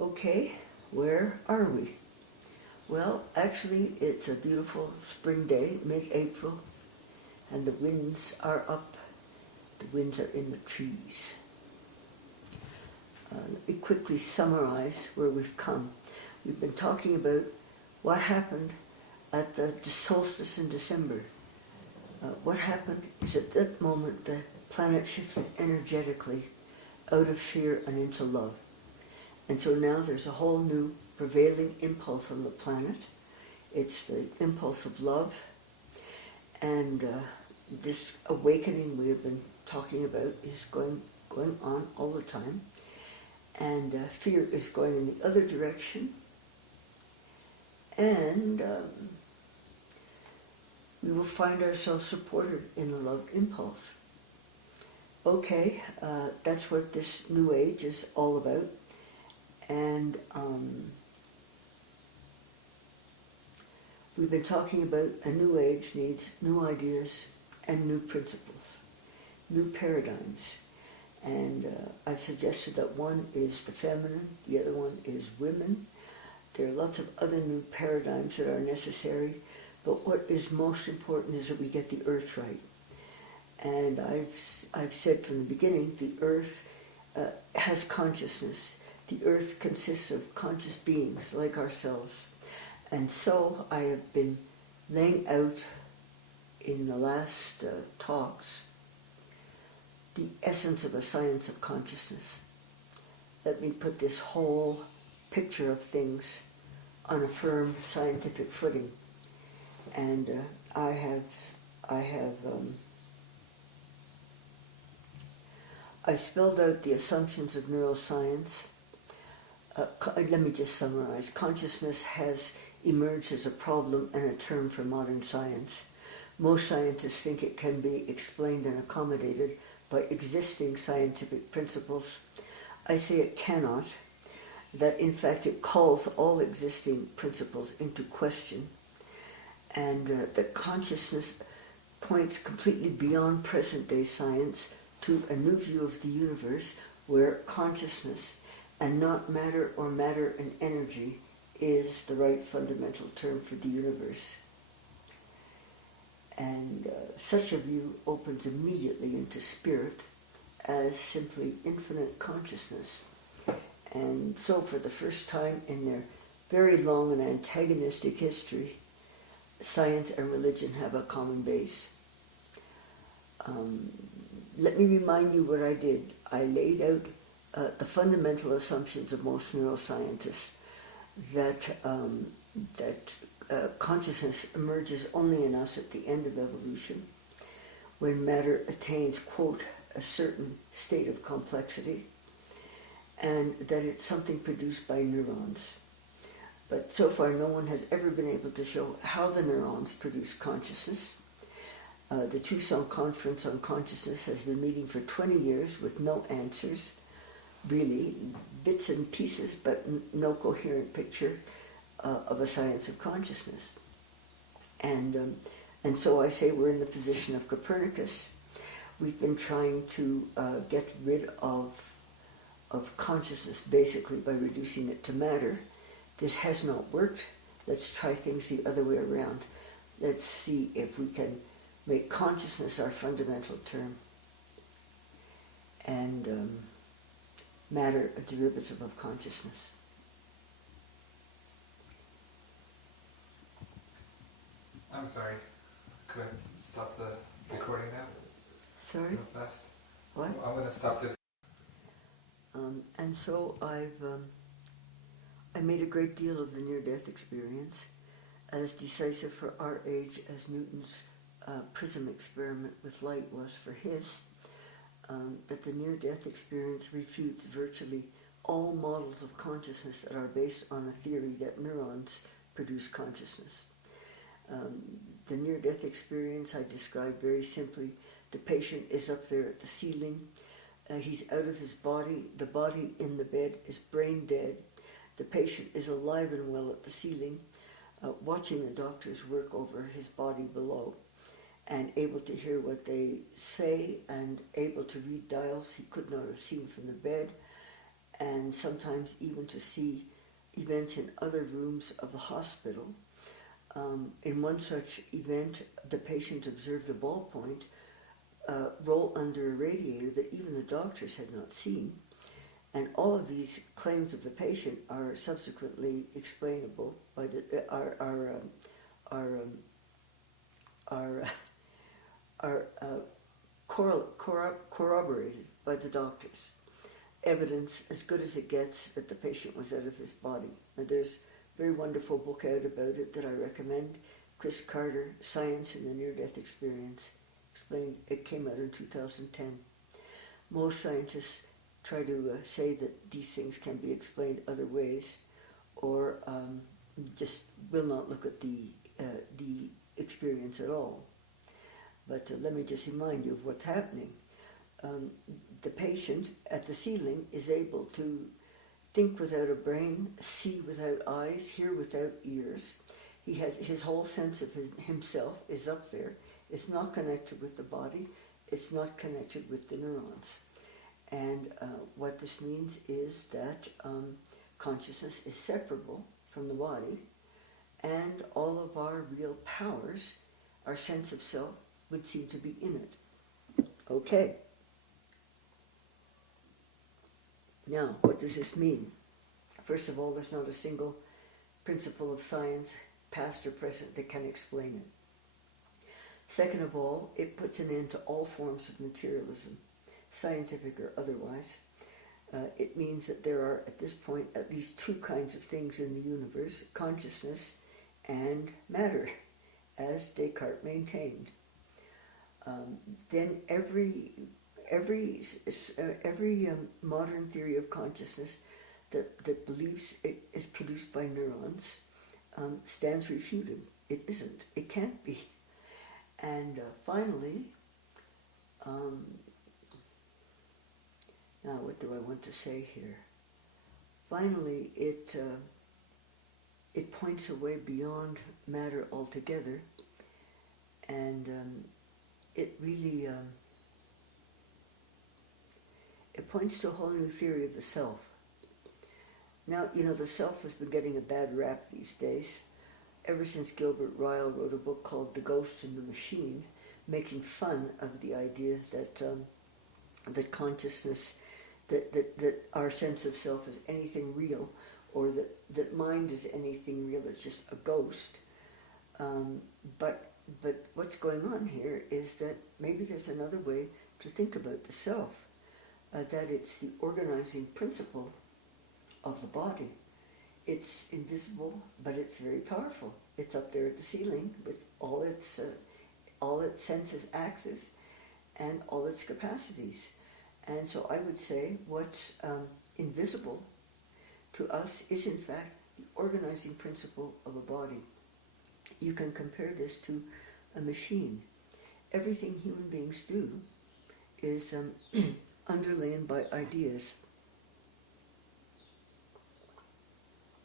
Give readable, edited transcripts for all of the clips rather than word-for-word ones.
Okay, where are we? Well, actually, it's a beautiful spring day, mid-April, and the winds are up. The winds are in the trees. Let me quickly summarize where we've come. We've been talking about what happened at the solstice in December. What happened is at that moment the planet shifted energetically out of fear and into love. And so now there's a whole new prevailing impulse on the planet. It's the impulse of love. And this awakening we have been talking about is going on all the time. And fear is going in the other direction. And we will find ourselves supported in the love impulse. Okay, that's what this New Age is all about. And we've been talking about a New Age needs new ideas and new principles, new paradigms. And I've suggested that one is the feminine, the other one is women. There are lots of other new paradigms that are necessary, but what is most important is that we get the earth right. And I've said from the beginning, the earth has consciousness. The earth consists of conscious beings like ourselves. And so I have been laying out in the last talks the essence of a science of consciousness. Let me put this whole picture of things on a firm scientific footing. And I spelled out the assumptions of neuroscience. Let me just summarize. Consciousness has emerged as a problem and a term for modern science. Most scientists think it can be explained and accommodated by existing scientific principles. I say it cannot, that in fact it calls all existing principles into question, and that consciousness points completely beyond present-day science to a new view of the universe where consciousness and not matter or matter and energy is the right fundamental term for the universe. And such a view opens immediately into spirit as simply infinite consciousness. And so for the first time in their very long and antagonistic history, science and religion have a common base. Let me remind you what I did. I laid out the fundamental assumptions of most neuroscientists that consciousness emerges only in us at the end of evolution, when matter attains, quote, a certain state of complexity, and that it's something produced by neurons. But so far no one has ever been able to show how the neurons produce consciousness. The Tucson Conference on Consciousness has been meeting for 20 years with no answers, really, bits and pieces, but no coherent picture of a science of consciousness. And so I say we're in the position of Copernicus. We've been trying to get rid of consciousness basically by reducing it to matter. This has not worked. Let's try things the other way around. Let's see if we can make consciousness our fundamental term and matter a derivative of consciousness. I'm sorry. Could I stop the recording now? Sorry? Real fast? What? I'm going to stop the... And so I made a great deal of the near-death experience, as decisive for our age as Newton's prism experiment with light was for his, that the near-death experience refutes virtually all models of consciousness that are based on a theory that neurons produce consciousness. The near-death experience I described very simply. The patient is up there at the ceiling. He's out of his body. The body in the bed is brain dead. The patient is alive and well at the ceiling, watching the doctors work over his body below, and able to hear what they say and able to read dials he could not have seen from the bed, and sometimes even to see events in other rooms of the hospital. In one such event, the patient observed a ballpoint roll under a radiator that even the doctors had not seen. And all of these claims of the patient are subsequently explainable by the corroborated by the doctors. Evidence as good as it gets that the patient was out of his body. Now, there's a very wonderful book out about it that I recommend. Chris Carter, Science in the Near-Death Experience. Explained. It came out in 2010. Most scientists try to say that these things can be explained other ways, or just will not look at the experience at all. But let me just remind you of what's happening. The patient at the ceiling is able to think without a brain, see without eyes, hear without ears. He has his whole sense of himself is up there. It's not connected with the body. It's not connected with the neurons. And what this means is that consciousness is separable from the body, and all of our real powers, our sense of self, would seem to be in it. Okay. Now, what does this mean? First of all, there's not a single principle of science, past or present, that can explain it. Second of all, it puts an end to all forms of materialism, scientific or otherwise. It means that there are, at this point, at least two kinds of things in the universe, consciousness and matter, as Descartes maintained. Then every modern theory of consciousness that believes it is produced by neurons stands refuted. It isn't. It can't be. And finally, now what do I want to say here? Finally, it points away beyond matter altogether, and it really it points to a whole new theory of the self. Now, the self has been getting a bad rap these days, ever since Gilbert Ryle wrote a book called The Ghost and the Machine, making fun of the idea that that consciousness, that our sense of self is anything real, or that mind is anything real, it's just a ghost. But what's going on here is that maybe there's another way to think about the self, that it's the organizing principle of the body. It's invisible, but it's very powerful. It's up there at the ceiling with all its senses active and all its capacities. And so I would say what's invisible to us is in fact the organizing principle of a body. You can compare this to a machine. Everything human beings do is underlain by ideas.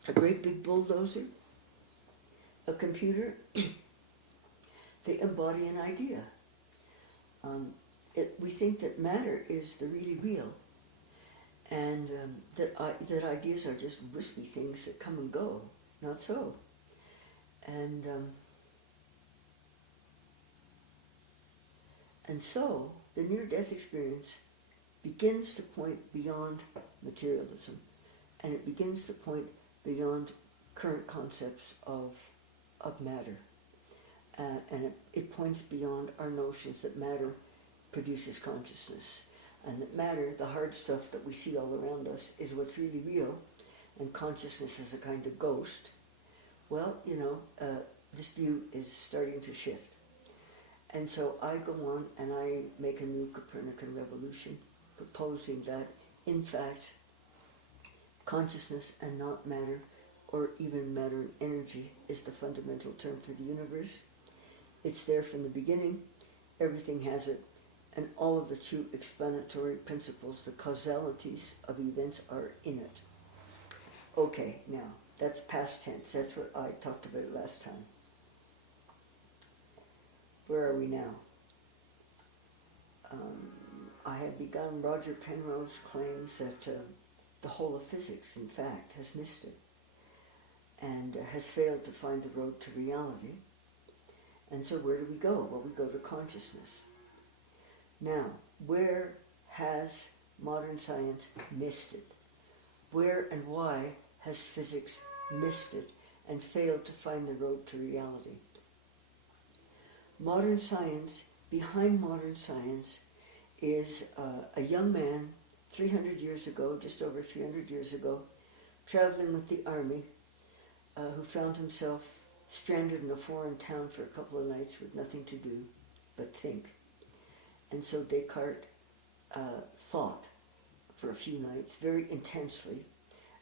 A great big bulldozer, a computer, they embody an idea. We think that matter is the really real, and that ideas are just wispy things that come and go. Not so. And so the near-death experience begins to point beyond materialism, and it begins to point beyond current concepts of matter. And it points beyond our notions that matter produces consciousness, and that matter, the hard stuff that we see all around us, is what's really real, and consciousness is a kind of ghost. Well, this view is starting to shift. And so I go on and I make a new Copernican revolution, proposing that, in fact, consciousness and not matter, or even matter and energy, is the fundamental term for the universe. It's there from the beginning, everything has it, and all of the true explanatory principles, the causalities of events, are in it. Okay, now, that's past tense. That's what I talked about last time. Where are we now? I have begun. Roger Penrose claims that the whole of physics, in fact, has missed it and has failed to find the road to reality. And so where do we go? Well, we go to consciousness. Now, where has modern science missed it? Where and why has physics missed it and failed to find the road to reality? Modern science, behind modern science, is a young man 300 years ago, just over 300 years ago, traveling with the army, who found himself stranded in a foreign town for a couple of nights with nothing to do but think. And so Descartes thought for a few nights very intensely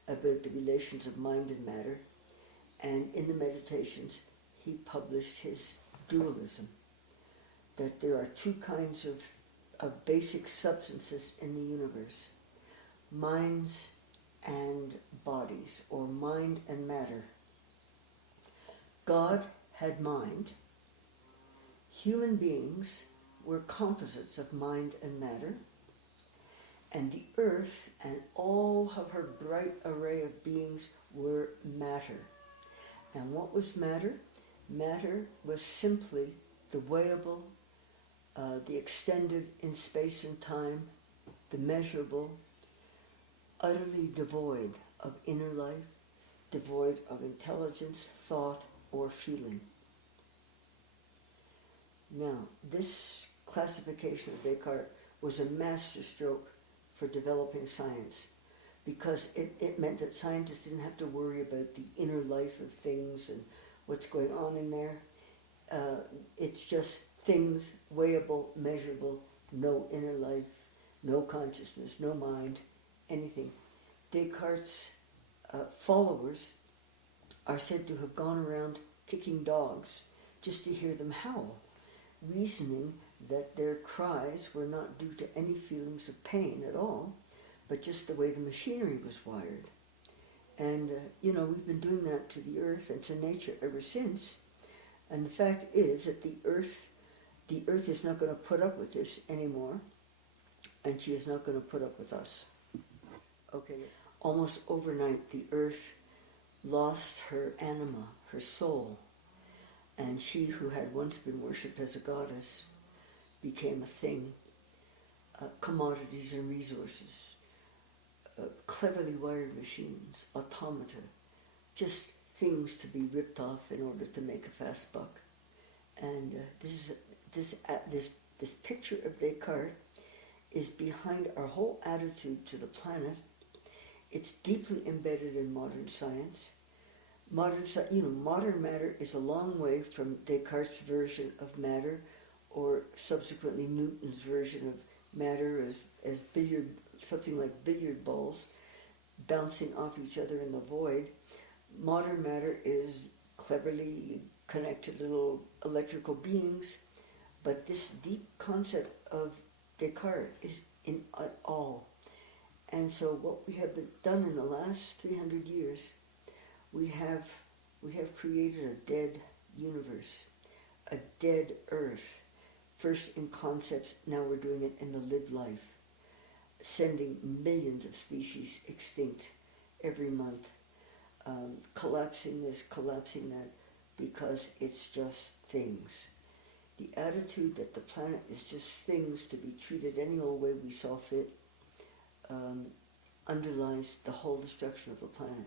about the relations of mind and matter, and in the meditations he published his dualism, that there are two kinds of basic substances in the universe, minds and bodies, or mind and matter. God had mind. Human beings were composites of mind and matter, and the earth and all of her bright array of beings were matter. And what was matter? Matter was simply the weighable, the extended in space and time, the measurable, utterly devoid of inner life, devoid of intelligence, thought, or feeling. Now, this classification of Descartes was a masterstroke for developing science, because it meant that scientists didn't have to worry about the inner life of things and what's going on in there. It's just things, weighable, measurable, no inner life, no consciousness, no mind, anything. Descartes' followers are said to have gone around kicking dogs just to hear them howl, reasoning that their cries were not due to any feelings of pain at all, but just the way the machinery was wired. And, we've been doing that to the earth and to nature ever since. And the fact is that the earth is not going to put up with this anymore, and she is not going to put up with us. Okay. Almost overnight, the earth lost her anima, her soul, and she who had once been worshipped as a goddess became a thing, commodities and resources, cleverly wired machines, automata, just things to be ripped off in order to make a fast buck. And this picture of Descartes is behind our whole attitude to the planet. It's deeply embedded in modern science. Modern matter is a long way from Descartes' version of matter, or subsequently Newton's version of matter as something like billiard balls bouncing off each other in the void. Modern matter is cleverly connected little electrical beings, but this deep concept of Descartes is in all. And so what we have done in the last 300 years, we have created a dead universe, a dead earth. First in concepts, now we're doing it in the lived life, sending millions of species extinct every month, collapsing this, collapsing that, because it's just things. The attitude that the planet is just things to be treated any old way we saw fit underlies the whole destruction of the planet.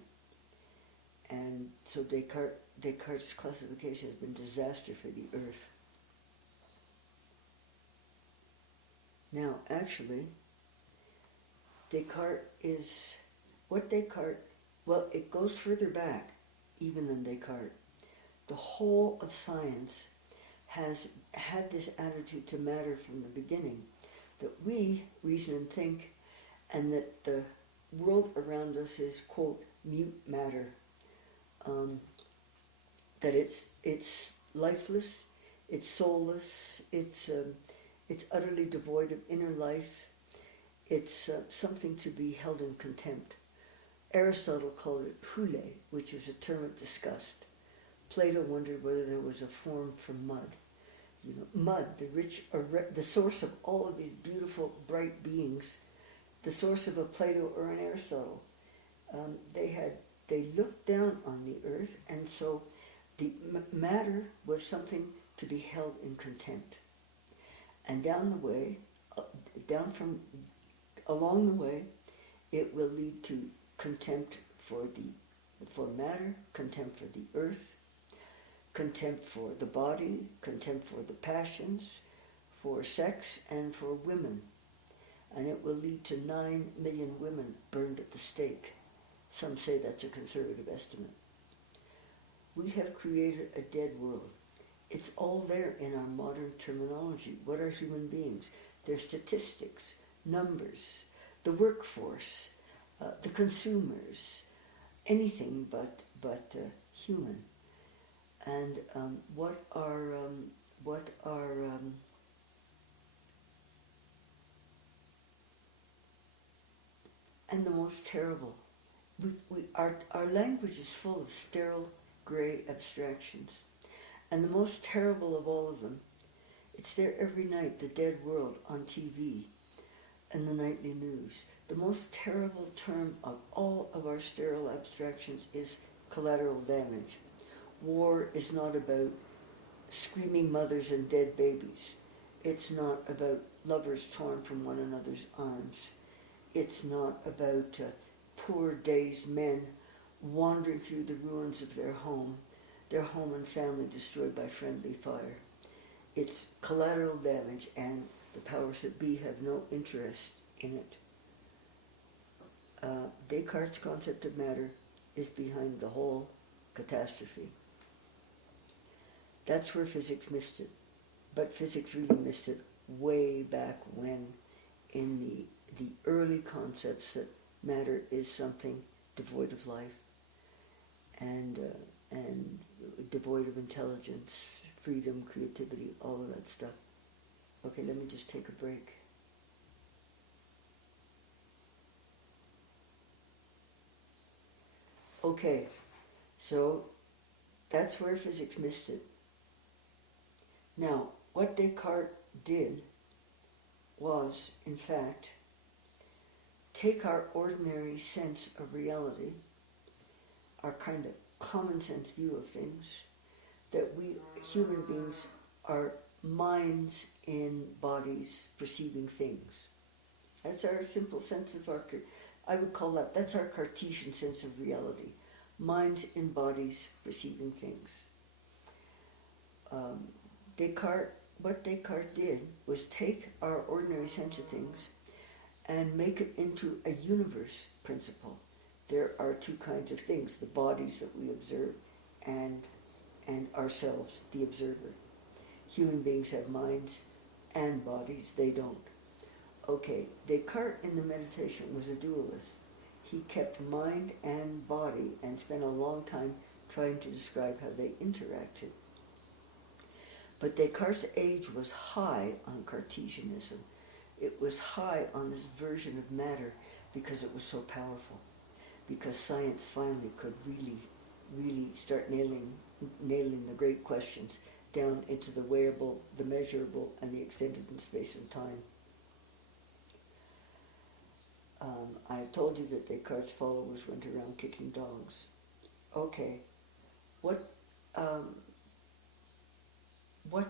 And so Descartes' classification has been disaster for the earth. Now, actually, well, it goes further back even than Descartes. The whole of science has had this attitude to matter from the beginning, that we reason and think, and that the world around us is, quote, mute matter. That it's lifeless, it's soulless, it's utterly devoid of inner life, it's something to be held in contempt. Aristotle called it hule, which is a term of disgust. Plato wondered whether there was a form for mud. Mud, the source of all of these beautiful, bright beings, the source of a Plato or an Aristotle. They looked down on the earth, and so the matter was something to be held in contempt. And down the way, along the way, it will lead to contempt for matter, contempt for the earth, contempt for the body, contempt for the passions, for sex, and for women. And it will lead to 9 million women burned at the stake. Some say that's a conservative estimate. We have created a dead world. It's all there in our modern terminology. What are human beings? They're statistics, numbers, the workforce, the consumers, anything but human. And and the most terrible. Our language is full of sterile, grey abstractions. And the most terrible of all of them, it's there every night, the dead world on TV and the nightly news. The most terrible term of all of our sterile abstractions is collateral damage. War is not about screaming mothers and dead babies. It's not about lovers torn from one another's arms. It's not about poor dazed men wandering through the ruins of their home and family destroyed by friendly fire. It's collateral damage, and the powers that be have no interest in it. Descartes' concept of matter is behind the whole catastrophe. That's where physics missed it. But physics really missed it way back when, in the early concepts that matter is something devoid of life and devoid of intelligence, freedom, creativity, all of that stuff. Okay, let me just take a break. Okay, so that's where physics missed it. Now, what Descartes did was, in fact, take our ordinary sense of reality, our kind of common sense view of things, that we human beings are minds in bodies perceiving things. That's our simple sense of I would call that's our Cartesian sense of reality. Minds in bodies perceiving things. What Descartes did was take our ordinary sense of things and make it into a universe principle. There are two kinds of things, the bodies that we observe and ourselves, the observer. Human beings have minds and bodies, they don't. Okay, Descartes in the meditation was a dualist. He kept mind and body and spent a long time trying to describe how they interacted. But Descartes' age was high on Cartesianism. It was high on this version of matter because it was so powerful. Because science finally could really start nailing the great questions down into the weighable, the measurable, and the extended in space and time. I told you that Descartes' followers went around kicking dogs. Okay, what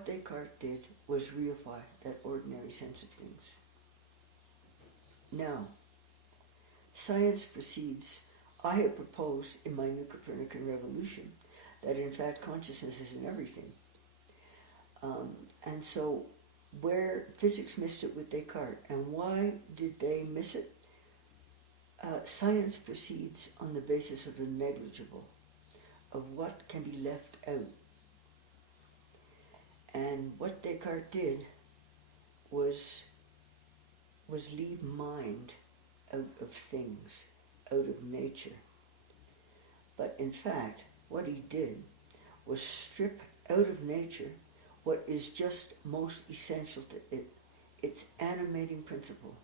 Descartes did was reify that ordinary sense of things. Now, science proceeds. I have proposed in my New Copernican Revolution that in fact consciousness is in everything. And so where physics missed it with Descartes, and why did they miss it? Science proceeds on the basis of the negligible, of what can be left out. And what Descartes did was leave mind out of things, out of nature. But in fact, what he did was strip out of nature what is just most essential to it, its animating principle,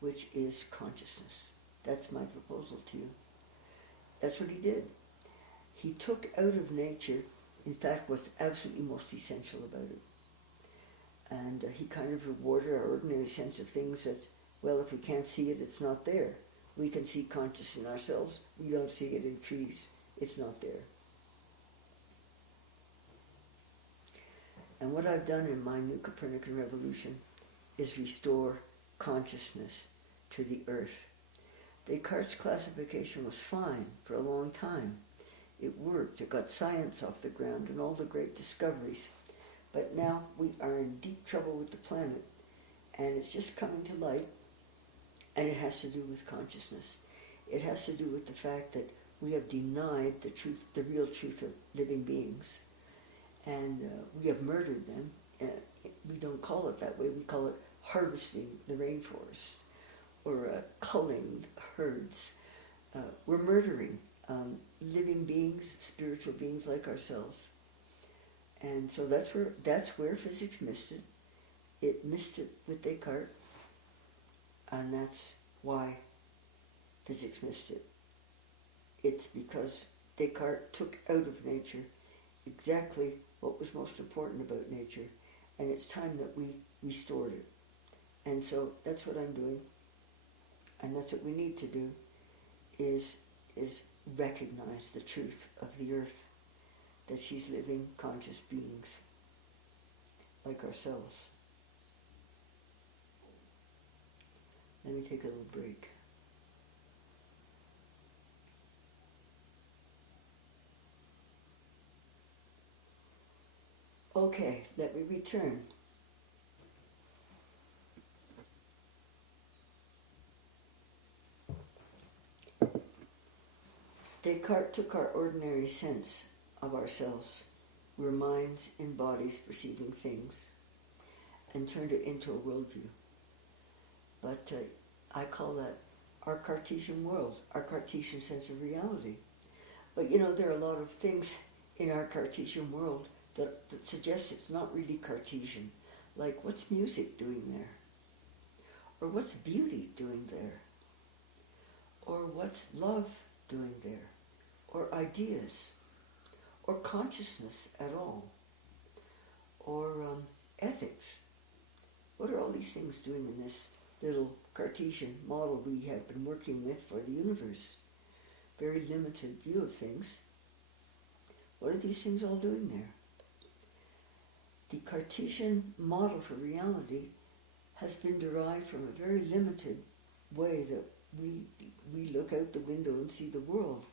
which is consciousness. That's my proposal to you. That's what he did. He took out of nature, in fact, what's absolutely most essential about it. And he kind of rewarded our ordinary sense of things Well, if we can't see it, it's not there. We can see conscious in ourselves. We don't see it in trees. It's not there. And what I've done in my new Copernican revolution is restore consciousness to the earth. Descartes' classification was fine for a long time. It worked. It got science off the ground and all the great discoveries. But now we are in deep trouble with the planet, and it's just coming to light, and it has to do with consciousness. It has to do with the fact that we have denied the truth, the real truth of living beings, and we have murdered them. We don't call it that way. We call it harvesting the rainforest, or culling herds. We're murdering living beings, spiritual beings like ourselves. And so that's where physics missed it. It missed it with Descartes, and that's why physics missed it. It's because Descartes took out of nature exactly what was most important about nature, and it's time that we restored it. And so that's what I'm doing, and that's what we need to do, is recognize the truth of the earth, that she's living conscious beings like ourselves. Let me take a little break. Okay, let me return. Descartes took our ordinary sense of ourselves. We're minds in bodies perceiving things, and turned it into a worldview. But I call that our Cartesian world, our Cartesian sense of reality. But there are a lot of things in our Cartesian world that suggest it's not really Cartesian. Like, what's music doing there? Or what's beauty doing there? Or what's love doing there? Or ideas? Or consciousness at all? Or ethics? What are all these things doing in this little Cartesian model we have been working with for the universe? Very limited view of things. What are these things all doing there? The Cartesian model for reality has been derived from a very limited way that we look out the window and see the world.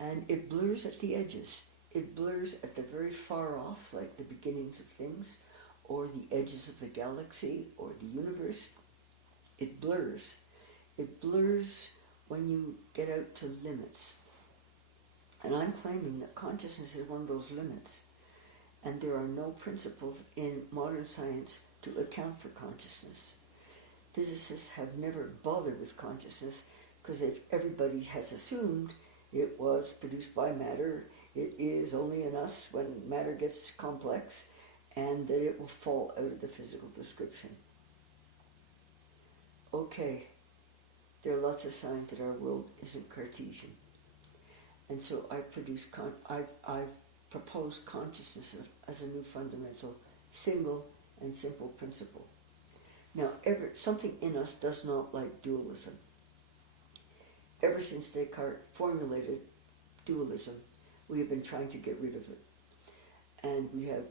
And it blurs at the edges. It blurs at the very far off, like the beginnings of things, or the edges of the galaxy, or the universe. It blurs. It blurs when you get out to limits. And I'm claiming that consciousness is one of those limits. And there are no principles in modern science to account for consciousness. Physicists have never bothered with consciousness because everybody has assumed it was produced by matter, it is only in us when matter gets complex, and that it will fall out of the physical description. Okay, there are lots of signs that our world isn't Cartesian. And so I propose consciousness as a new fundamental, single and simple principle. Now, something in us does not like dualism. Ever since Descartes formulated dualism, we have been trying to get rid of it. And we have,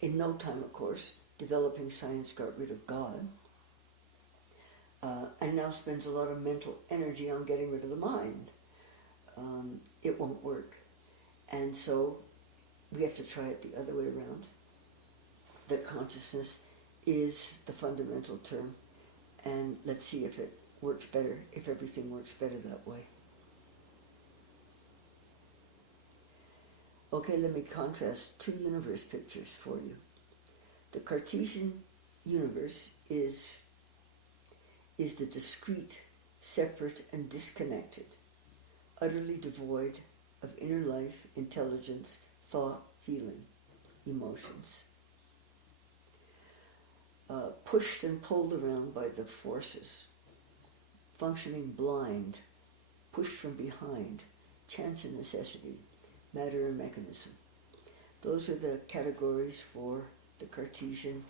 in no time, of course, developing science got rid of God, and now spends a lot of mental energy on getting rid of the mind. It won't work. And so we have to try it the other way around, that consciousness is the fundamental term, and let's see if it works better, if everything works better that way. Okay, let me contrast two universe pictures for you. The Cartesian universe is the discrete, separate, and disconnected, utterly devoid of inner life, intelligence, thought, feeling, emotions. Pushed and pulled around by the forces, functioning blind, pushed from behind, chance and necessity, matter and mechanism. Those are the categories for the Cartesian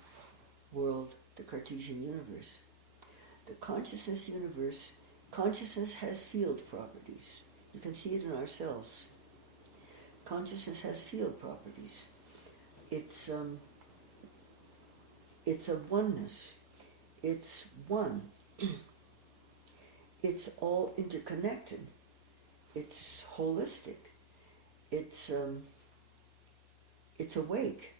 world, the Cartesian universe. The consciousness universe, consciousness has field properties. You can see it in ourselves. Consciousness has field properties. It's a oneness. It's one. It's all interconnected. It's holistic. It's awake.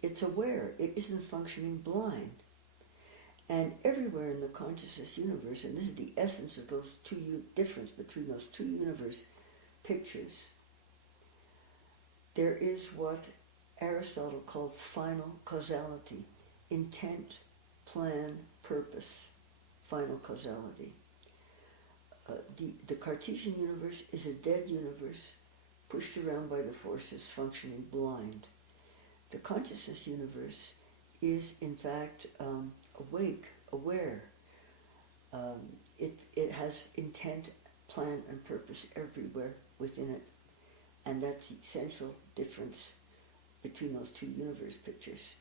It's aware. It isn't functioning blind. And everywhere in the consciousness universe, and this is the essence of those difference between those two universe pictures, there is what Aristotle called final causality, intent, plan, purpose, final causality. The Cartesian universe is a dead universe, pushed around by the forces, functioning blind. The consciousness universe is, in fact, awake, aware. It has intent, plan, and purpose everywhere within it. And that's the essential difference between those two universe pictures.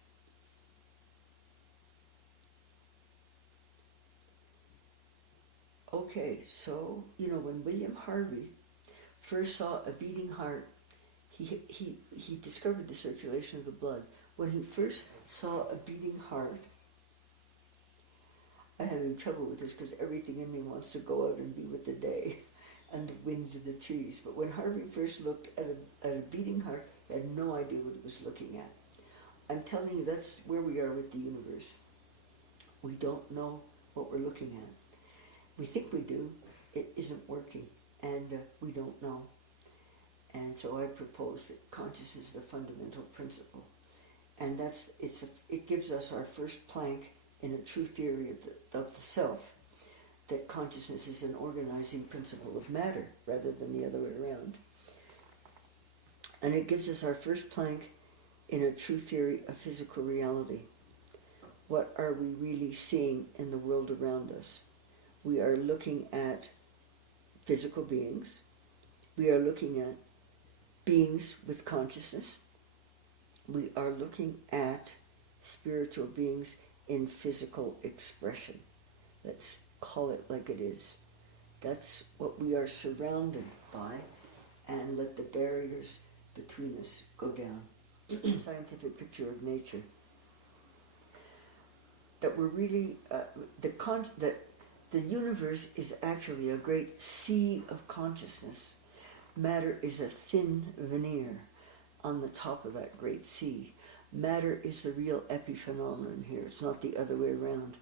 Okay, so, when William Harvey first saw a beating heart, he discovered the circulation of the blood. When he first saw a beating heart, I'm having trouble with this because everything in me wants to go out and be with the day and the winds of the trees. But when Harvey first looked at a beating heart, he had no idea what he was looking at. I'm telling you, that's where we are with the universe. We don't know what we're looking at. We think we do. It isn't working, and we don't know. And so I propose that consciousness is the fundamental principle. And it gives us our first plank in a true theory of the self, that consciousness is an organizing principle of matter rather than the other way around. And it gives us our first plank in a true theory of physical reality. What are we really seeing in the world around us? We are looking at physical beings. We are looking at beings with consciousness. We are looking at spiritual beings in physical expression. Let's call it like it is. That's what we are surrounded by, and let the barriers between us go down. Scientific picture of nature. That we're really, that the universe is actually a great sea of consciousness. Matter is a thin veneer on the top of that great sea. Matter is the real epiphenomenon here. It's not the other way around.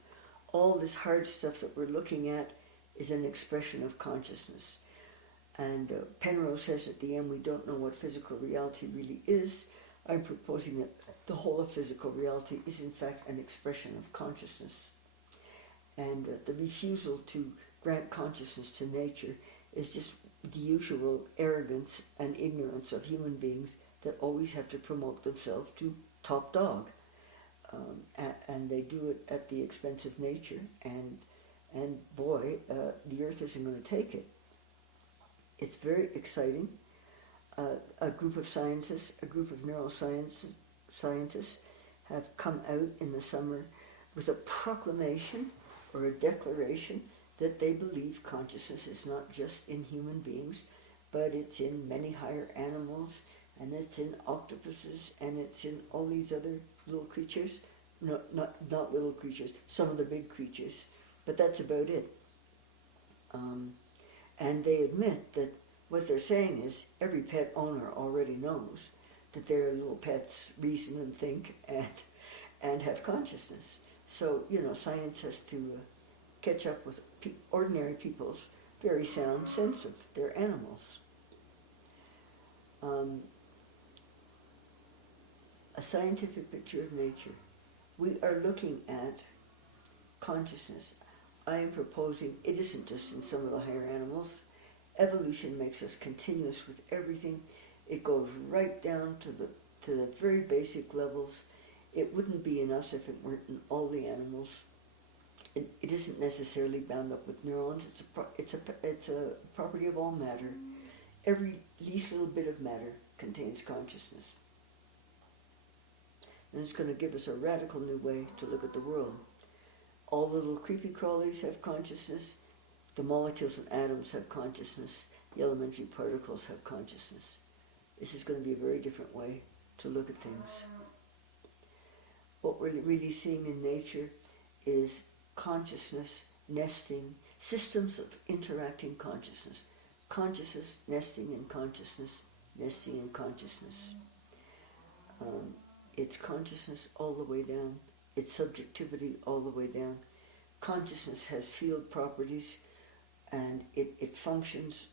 All this hard stuff that we're looking at is an expression of consciousness. And Penrose says at the end, we don't know what physical reality really is. I'm proposing that the whole of physical reality is in fact an expression of consciousness. And the refusal to grant consciousness to nature is just the usual arrogance and ignorance of human beings that always have to promote themselves to top dog. And they do it at the expense of nature, and boy, the earth isn't going to take it. It's very exciting. A group of scientists, a group of neuroscience scientists have come out in the summer with a proclamation or a declaration that they believe consciousness is not just in human beings, but it's in many higher animals, and it's in octopuses, and it's in all these other little creatures. No, not little creatures, some of the big creatures, but that's about it. And they admit that what they're saying is every pet owner already knows that their little pets reason and think and have consciousness. So, science has to catch up with ordinary people's very sound sense of their animals. A scientific picture of nature. We are looking at consciousness. I am proposing it isn't just in some of the higher animals. Evolution makes us continuous with everything. It goes right down to the very basic levels. It wouldn't be in us if it weren't in all the animals. It isn't necessarily bound up with neurons. It's a property of all matter. Every least little bit of matter contains consciousness. And it's going to give us a radical new way to look at the world. All the little creepy crawlies have consciousness. The molecules and atoms have consciousness. The elementary particles have consciousness. This is going to be a very different way to look at things. What we're really seeing in nature is consciousness nesting, systems of interacting consciousness. Consciousness nesting in consciousness, nesting in consciousness. It's consciousness all the way down. It's subjectivity all the way down. Consciousness has field properties, and it functions.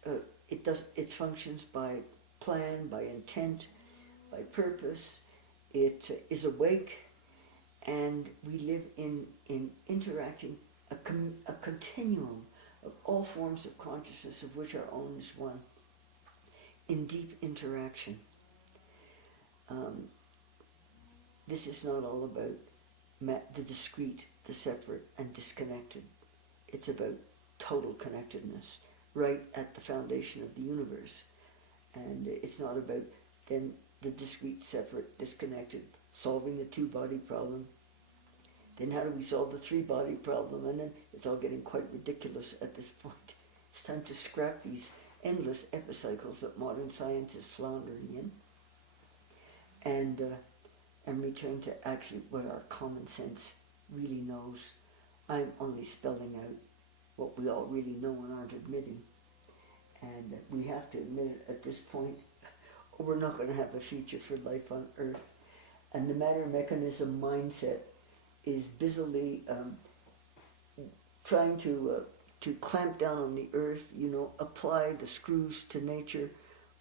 It functions by plan, by intent, by purpose. It is awake, and we live in interacting a continuum of all forms of consciousness, of which our own is one, in deep interaction. This is not all about the discrete, the separate, and disconnected. It's about total connectedness, right at the foundation of the universe. And it's not about then the discrete, separate, disconnected, solving the two-body problem. Then how do we solve the three-body problem? And then it's all getting quite ridiculous at this point. It's time to scrap these endless epicycles that modern science is floundering in, and return to actually what our common sense really knows. I'm only spelling out what we all really know and aren't admitting. And we have to admit it at this point, or we're not going to have a future for life on Earth. And the matter mechanism mindset is busily trying to clamp down on the Earth, apply the screws to nature,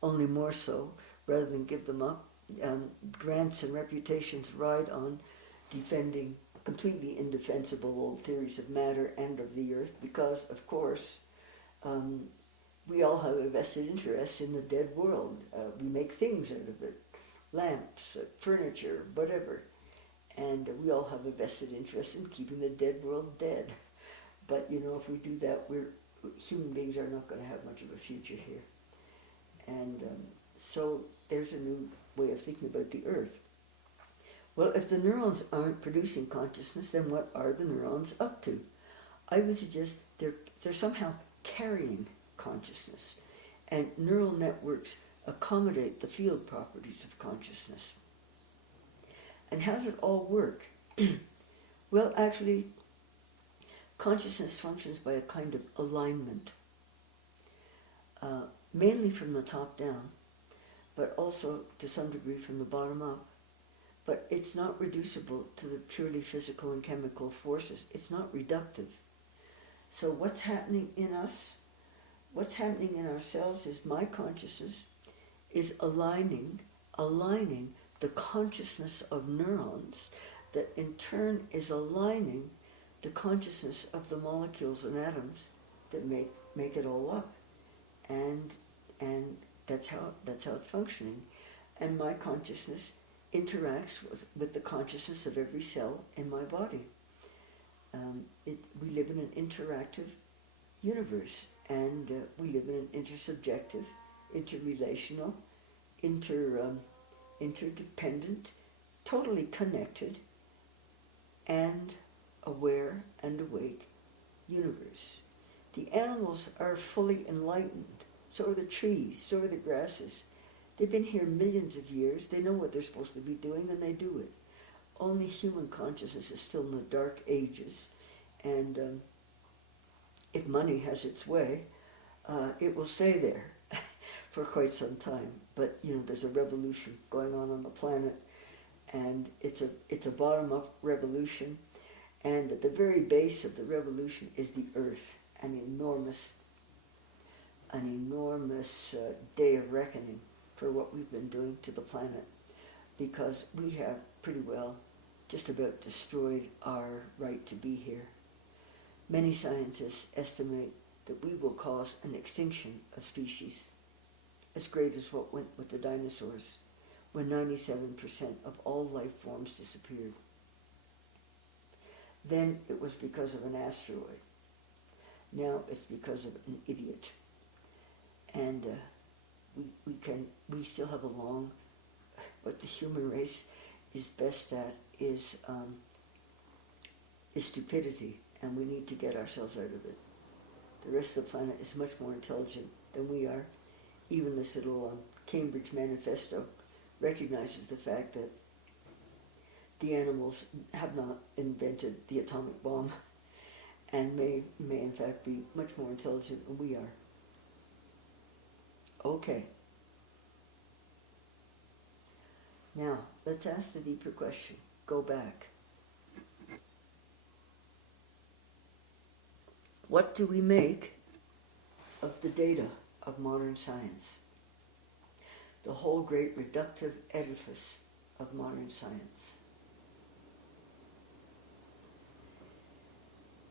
only more so, rather than give them up. Grants and reputations ride on defending completely indefensible old theories of matter and of the Earth, because, of course, we all have a vested interest in the dead world. We make things out of it, lamps, furniture, whatever. And we all have a vested interest in keeping the dead world dead. But, if we do that, human beings are not going to have much of a future here. And so there's a new way of thinking about the Earth. Well, if the neurons aren't producing consciousness, then what are the neurons up to? I would suggest they're somehow carrying consciousness. And neural networks accommodate the field properties of consciousness. And how does it all work? Well, actually, consciousness functions by a kind of alignment, mainly from the top down, but also to some degree from the bottom up. But it's not reducible to the purely physical and chemical forces. It's not reductive. So what's happening in us, what's happening in ourselves is my consciousness is aligning the consciousness of neurons that in turn is aligning the consciousness of the molecules and atoms that make it all up. And that's how it's functioning. And my consciousness interacts with the consciousness of every cell in my body. We live in an interactive universe, and we live in an intersubjective, interrelational, interdependent, totally connected, and aware and awake universe. The animals are fully enlightened. So are the trees, so are the grasses. They've been here millions of years. They know what they're supposed to be doing, and they do it. Only human consciousness is still in the dark ages. And if money has its way, it will stay there for quite some time. But, there's a revolution going on the planet, and it's a bottom-up revolution. And at the very base of the revolution is the Earth, an enormous day of reckoning for what we've been doing to the planet, because we have pretty well just about destroyed our right to be here. Many scientists estimate that we will cause an extinction of species as great as what went with the dinosaurs, when 97% of all life forms disappeared. Then it was because of an asteroid. Now it's because of an idiot. And we still have what the human race is best at is is stupidity, and we need to get ourselves out of it. The rest of the planet is much more intelligent than we are. Even this little Cambridge Manifesto recognizes the fact that the animals have not invented the atomic bomb and may in fact be much more intelligent than we are. Okay. Now, let's ask the deeper question. Go back. What do we make of the data of modern science? The whole great reductive edifice of modern science.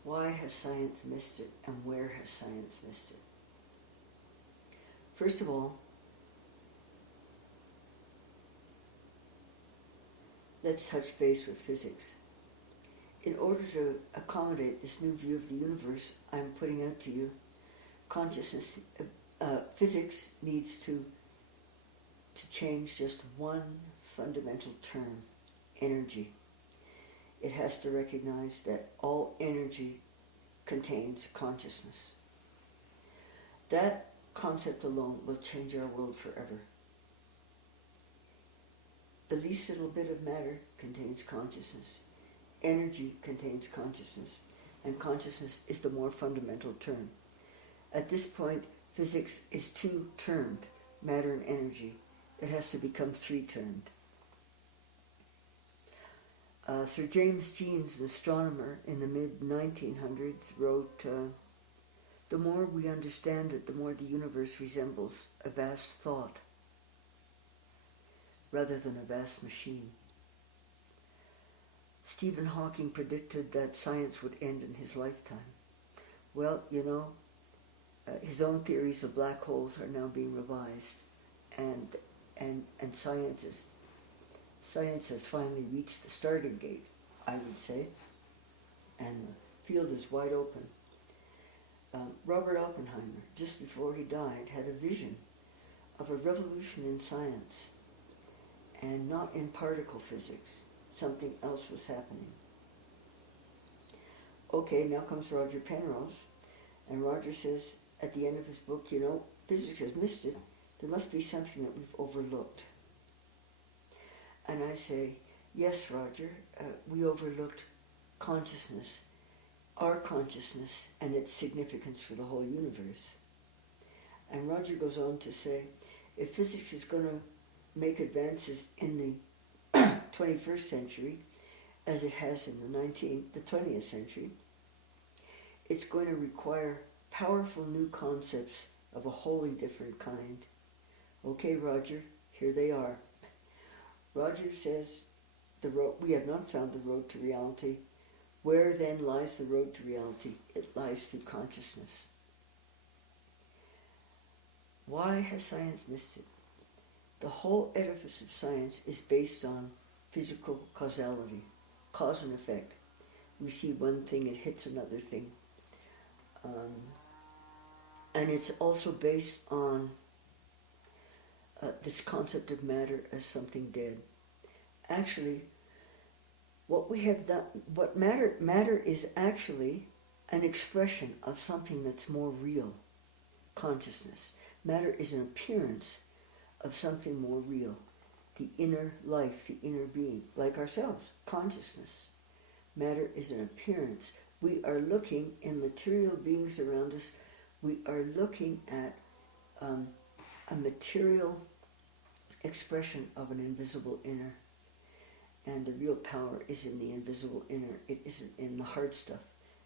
Why has science missed it, and where has science missed it? First of all, let's touch base with physics. In order to accommodate this new view of the universe I'm putting out to you, consciousness, physics needs to change just one fundamental term, energy. It has to recognize that all energy contains consciousness. That concept alone will change our world forever. The least little bit of matter contains consciousness. Energy contains consciousness, and consciousness is the more fundamental term. At this point, physics is two-termed, matter and energy. It has to become three-termed. Sir James Jeans, an astronomer in the mid-1900s, wrote, "The more we understand it, the more the universe resembles a vast thought, rather than a vast machine." Stephen Hawking predicted that science would end in his lifetime. Well, his own theories of black holes are now being revised, and science has finally reached the starting gate, I would say, and the field is wide open. Robert Oppenheimer, just before he died, had a vision of a revolution in science, and not in particle physics. Something else was happening. Okay, now comes Roger Penrose, and Roger says at the end of his book, physics has missed it. There must be something that we've overlooked. And I say, yes, Roger, we overlooked consciousness, our consciousness, and its significance for the whole universe. And Roger goes on to say, if physics is going to make advances in the 21st century, as it has in the 20th century, it's going to require powerful new concepts of a wholly different kind. Okay, Roger, here they are. Roger says, we have not found the road to reality. Where then lies the road to reality? It lies through consciousness. Why has science missed it? The whole edifice of science is based on physical causality, cause and effect. We see one thing, it hits another thing. And it's also based on this concept of matter as something dead. Actually, what we have done, matter is actually an expression of something that's more real, consciousness. Matter is an appearance of something more real, the inner life, the inner being, like ourselves, consciousness. Matter is an appearance. We are looking in material beings around us, we are looking at a material expression of an invisible inner. And the real power is in the invisible inner. It isn't in the hard stuff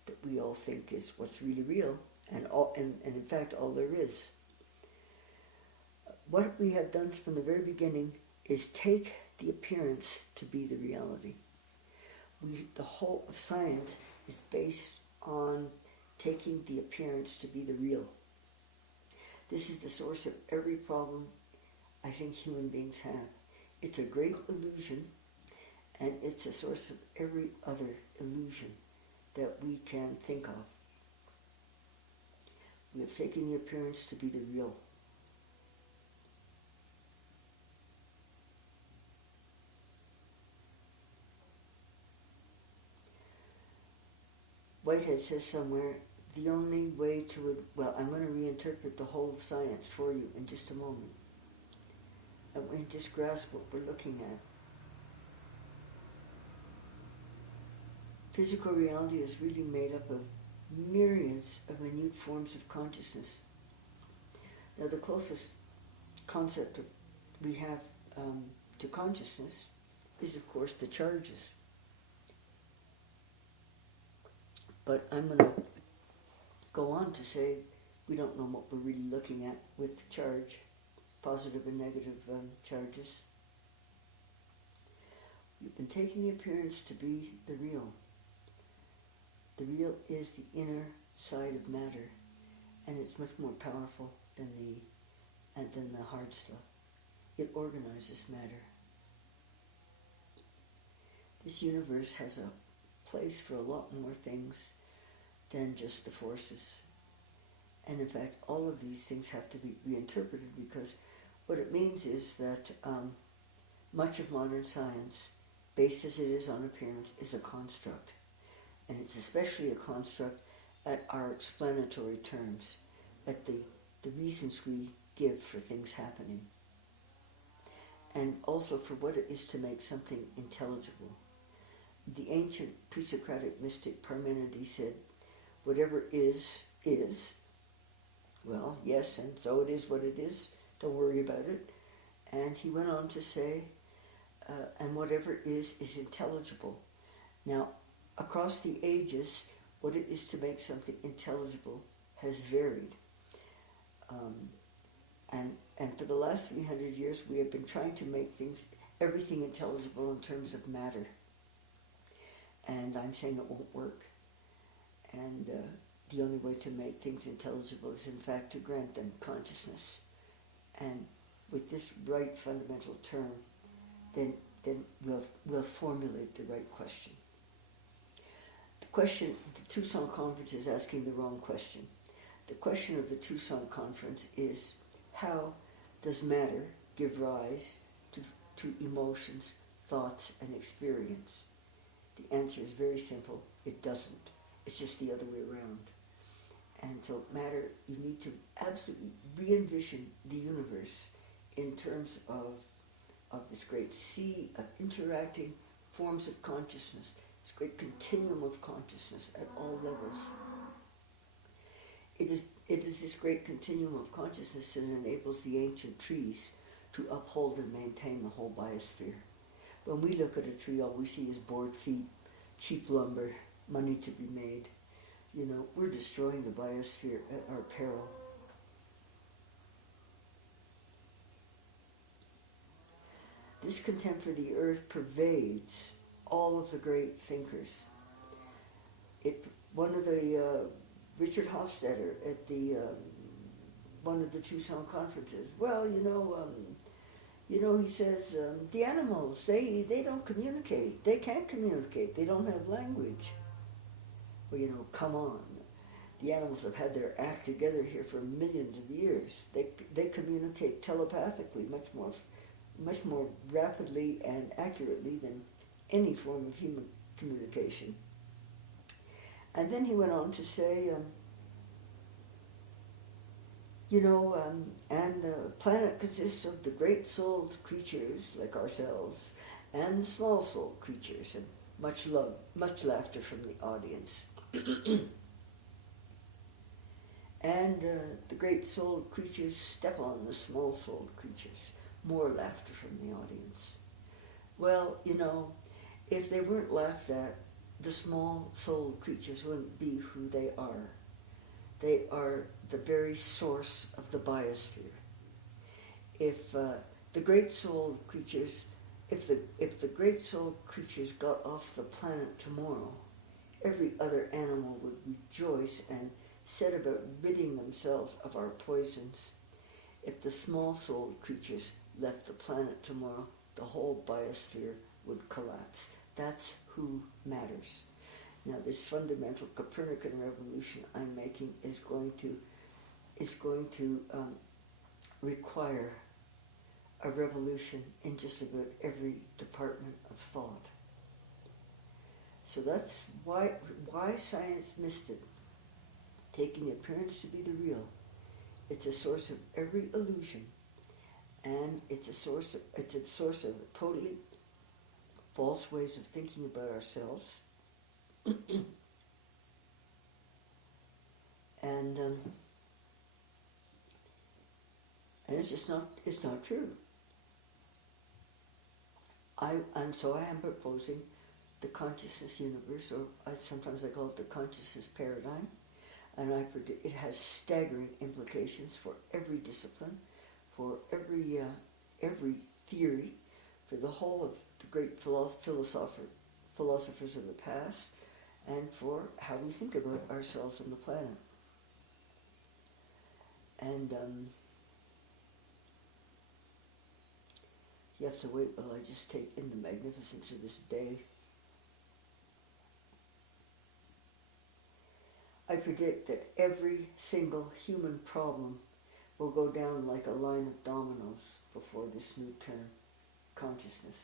that we all think is what's really real, and in fact all there is. What we have done from the very beginning is take the appearance to be the reality. The whole of science is based on taking the appearance to be the real. This is the source of every problem I think human beings have. It's a great illusion, and it's a source of every other illusion that we can think of. We have taken the appearance to be the real. Whitehead says somewhere, the only way to, well, I'm going to reinterpret the whole of science for you in just a moment. And we just grasp what we're looking at. Physical reality is really made up of myriads of minute forms of consciousness. Now, the closest concept we have to consciousness is, of course, the charges. But I'm going to go on to say we don't know what we're really looking at with charge, positive and negative charges. We've been taking the appearance to be the real. The real is the inner side of matter, and it's much more powerful than the hard stuff. It organizes matter. This universe has a place for a lot more things than just the forces. And in fact, all of these things have to be reinterpreted, because what it means is that much of modern science, based as it is on appearance, is a construct. And it's especially a construct at our explanatory terms, at the reasons we give for things happening. And also for what it is to make something intelligible. The ancient pre-Socratic mystic Parmenides said, whatever is. Well, yes, and so it is what it is. Don't worry about it. And he went on to say, and whatever is intelligible. Now, across the ages, what it is to make something intelligible has varied. And for the last 300 years, we have been trying to make everything intelligible in terms of matter. And I'm saying it won't work. And the only way to make things intelligible is, in fact, to grant them consciousness. And with this right fundamental term, then we'll formulate the right question. The Tucson conference is asking the wrong question. The question of the Tucson conference is, how does matter give rise to emotions, thoughts, and experience? The answer is very simple. It doesn't. It's just the other way around. And so matter, you need to absolutely re-envision the universe in terms of this great sea of interacting forms of consciousness, this great continuum of consciousness at all levels. It is this great continuum of consciousness that enables the ancient trees to uphold and maintain the whole biosphere. When we look at a tree, all we see is board feet, cheap lumber, money to be made. You know, we're destroying the biosphere at our peril. This contempt for the earth pervades all of the great thinkers. One of the Richard Hofstadter at the one of the Tucson conferences. Well, he says the animals they don't communicate. They can't communicate. They don't have language. Well, come on. The animals have had their act together here for millions of years. They communicate telepathically much more rapidly and accurately than any form of human communication. And then he went on to say, and the planet consists of the great-souled creatures like ourselves and the small-souled creatures, and much love, much laughter from the audience. And the great-souled creatures step on the small-souled creatures. More laughter from the audience. Well, if they weren't laughed at, the small-souled creatures wouldn't be who they are. They are the very source of the biosphere. If the great-souled creatures, if the great-souled creatures got off the planet tomorrow, every other animal would rejoice and set about ridding themselves of our poisons. If the small-souled creatures left the planet tomorrow, the whole biosphere would collapse. That's who matters. Now, this fundamental Copernican revolution I'm making is going to require a revolution in just about every department of thought. So that's why science missed it, taking the appearance to be the real. It's a source of every illusion, and it's a source of totally false ways of thinking about ourselves. And it's just not, it's not true. So I am proposing the consciousness universe, or sometimes I call it the consciousness paradigm, and I predict it has staggering implications for every discipline, for every theory, for the whole of the great philosophers of the past, and for how we think about ourselves and the planet. And you have to wait while I just take in the magnificence of this day. I predict that every single human problem will go down like a line of dominoes before this new term, consciousness.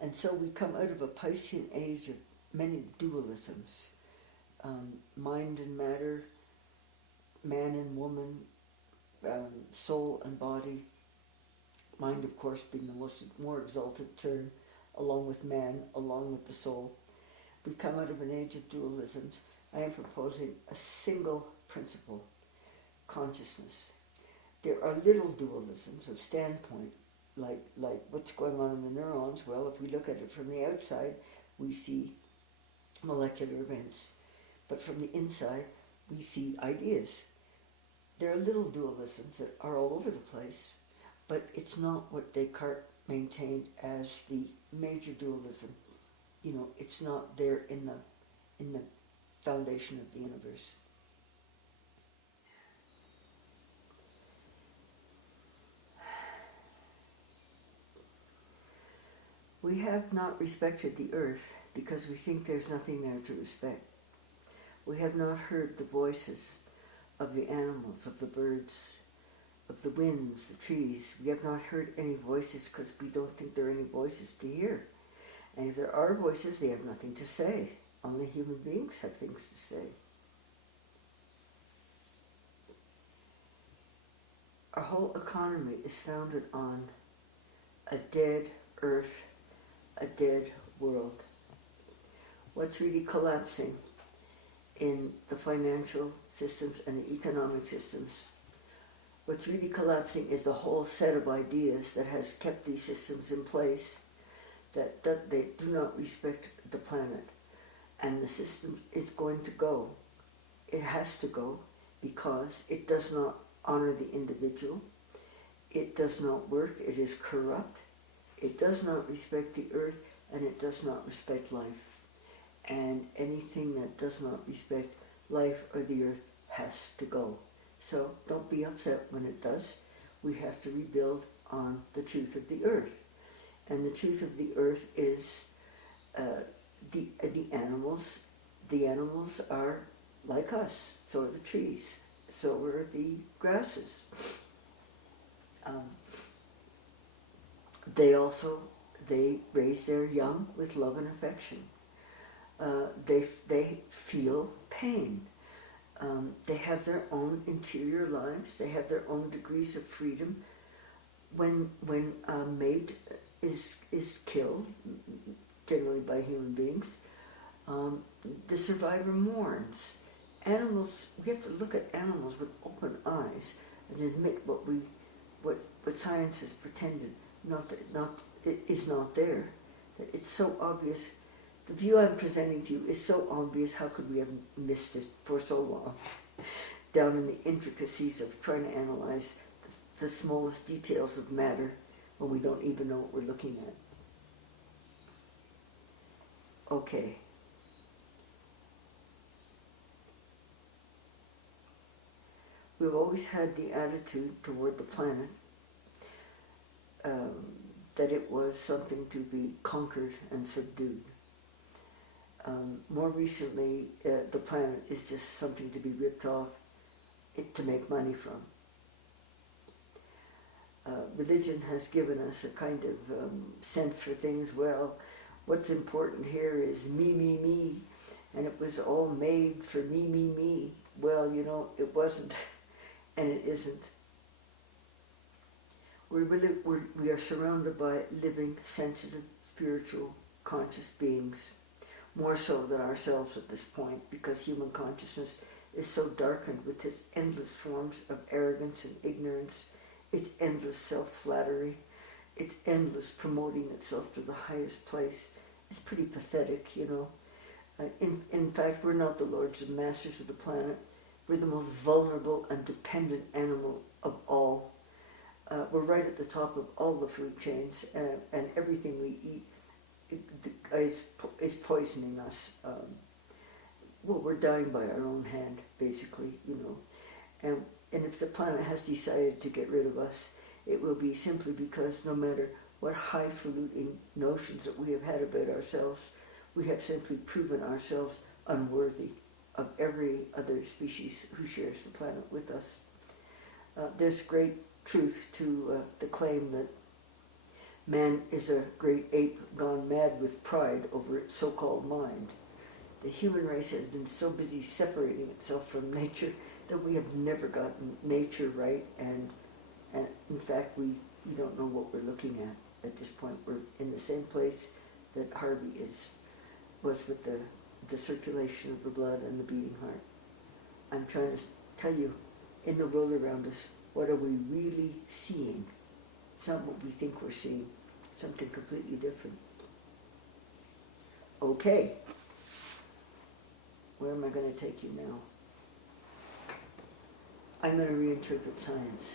And so we come out of a Piscean age of many dualisms, mind and matter, man and woman, soul and body, mind of course being the more exalted term, along with man, along with the soul. We come out of an age of dualisms. I am proposing a single principle, consciousness. There are little dualisms of standpoint, like what's going on in the neurons. Well, if we look at it from the outside, we see molecular events. But from the inside, we see ideas. There are little dualisms that are all over the place, but it's not what Descartes maintained as the major dualism. You know, it's not there in the foundation of the universe. We have not respected the earth because we think there's nothing there to respect. We have not heard the voices of the animals, of the birds, of the winds, the trees. We have not heard any voices because we don't think there are any voices to hear. And if there are voices, they have nothing to say. Only human beings have things to say. Our whole economy is founded on a dead earth, a dead world. What's really collapsing in the financial systems and the economic systems, what's really collapsing is the whole set of ideas that has kept these systems in place, that they do not respect the planet. And the system is going to go. It has to go because it does not honor the individual. It does not work. It is corrupt. It does not respect the earth, and it does not respect life. And anything that does not respect life or the earth has to go. So don't be upset when it does. We have to rebuild on the truth of the earth. And the truth of the earth is the animals. The animals are like us. So are the trees. So are the grasses. They raise their young with love and affection. They feel pain. They have their own interior lives. They have their own degrees of freedom. When a mate is killed, generally by human beings, the survivor mourns. Animals, we have to look at animals with open eyes and admit what science has pretended is not there. That it's so obvious. The view I'm presenting to you is so obvious. How could we have missed it for so long? Down in the intricacies of trying to analyze the smallest details of matter when we don't even know what we're looking at. Okay. We've always had the attitude toward the planet that it was something to be conquered and subdued. More recently, the planet is just something to be ripped off, to make money from. Religion has given us a kind of sense for things. Well, what's important here is me, and it was all made for me. Well, it wasn't, and it isn't. We are surrounded by living, sensitive, spiritual, conscious beings, more so than ourselves at this point, because human consciousness is so darkened with its endless forms of arrogance and ignorance, its endless self-flattery, its endless promoting itself to the highest place. It's pretty pathetic, In fact, we're not the lords and masters of the planet. We're the most vulnerable and dependent animal of all. We're right at the top of all the food chains, and everything we eat is poisoning us. We're dying by our own hand, basically, And if the planet has decided to get rid of us, it will be simply because no matter what highfalutin notions that we have had about ourselves, we have simply proven ourselves unworthy of every other species who shares the planet with us. There's great truth to the claim that man is a great ape gone mad with pride over its so-called mind. The human race has been so busy separating itself from nature that we have never gotten nature right, and in fact we don't know what we're looking at this point. We're in the same place that Harvey was with the circulation of the blood and the beating heart. I'm trying to tell you, in the world around us, what are we really seeing? It's not what we think we're seeing. Something completely different. Okay. Where am I going to take you now? I'm going to reinterpret science.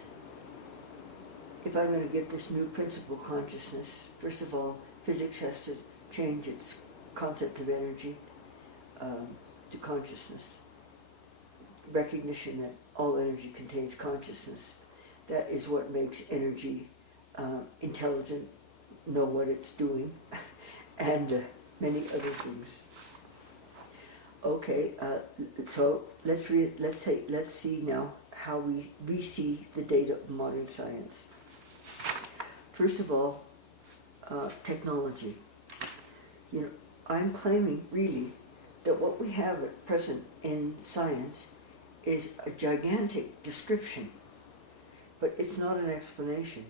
If I'm going to get this new principle consciousness, first of all, physics has to change its concept of energy to consciousness. Recognition that all energy contains consciousness. That is what makes energy intelligent, know what it's doing, and many other things. Okay, so let's see now how we see the data of modern science. First of all, technology. I'm claiming really that what we have at present in science is a gigantic description, but it's not an explanation,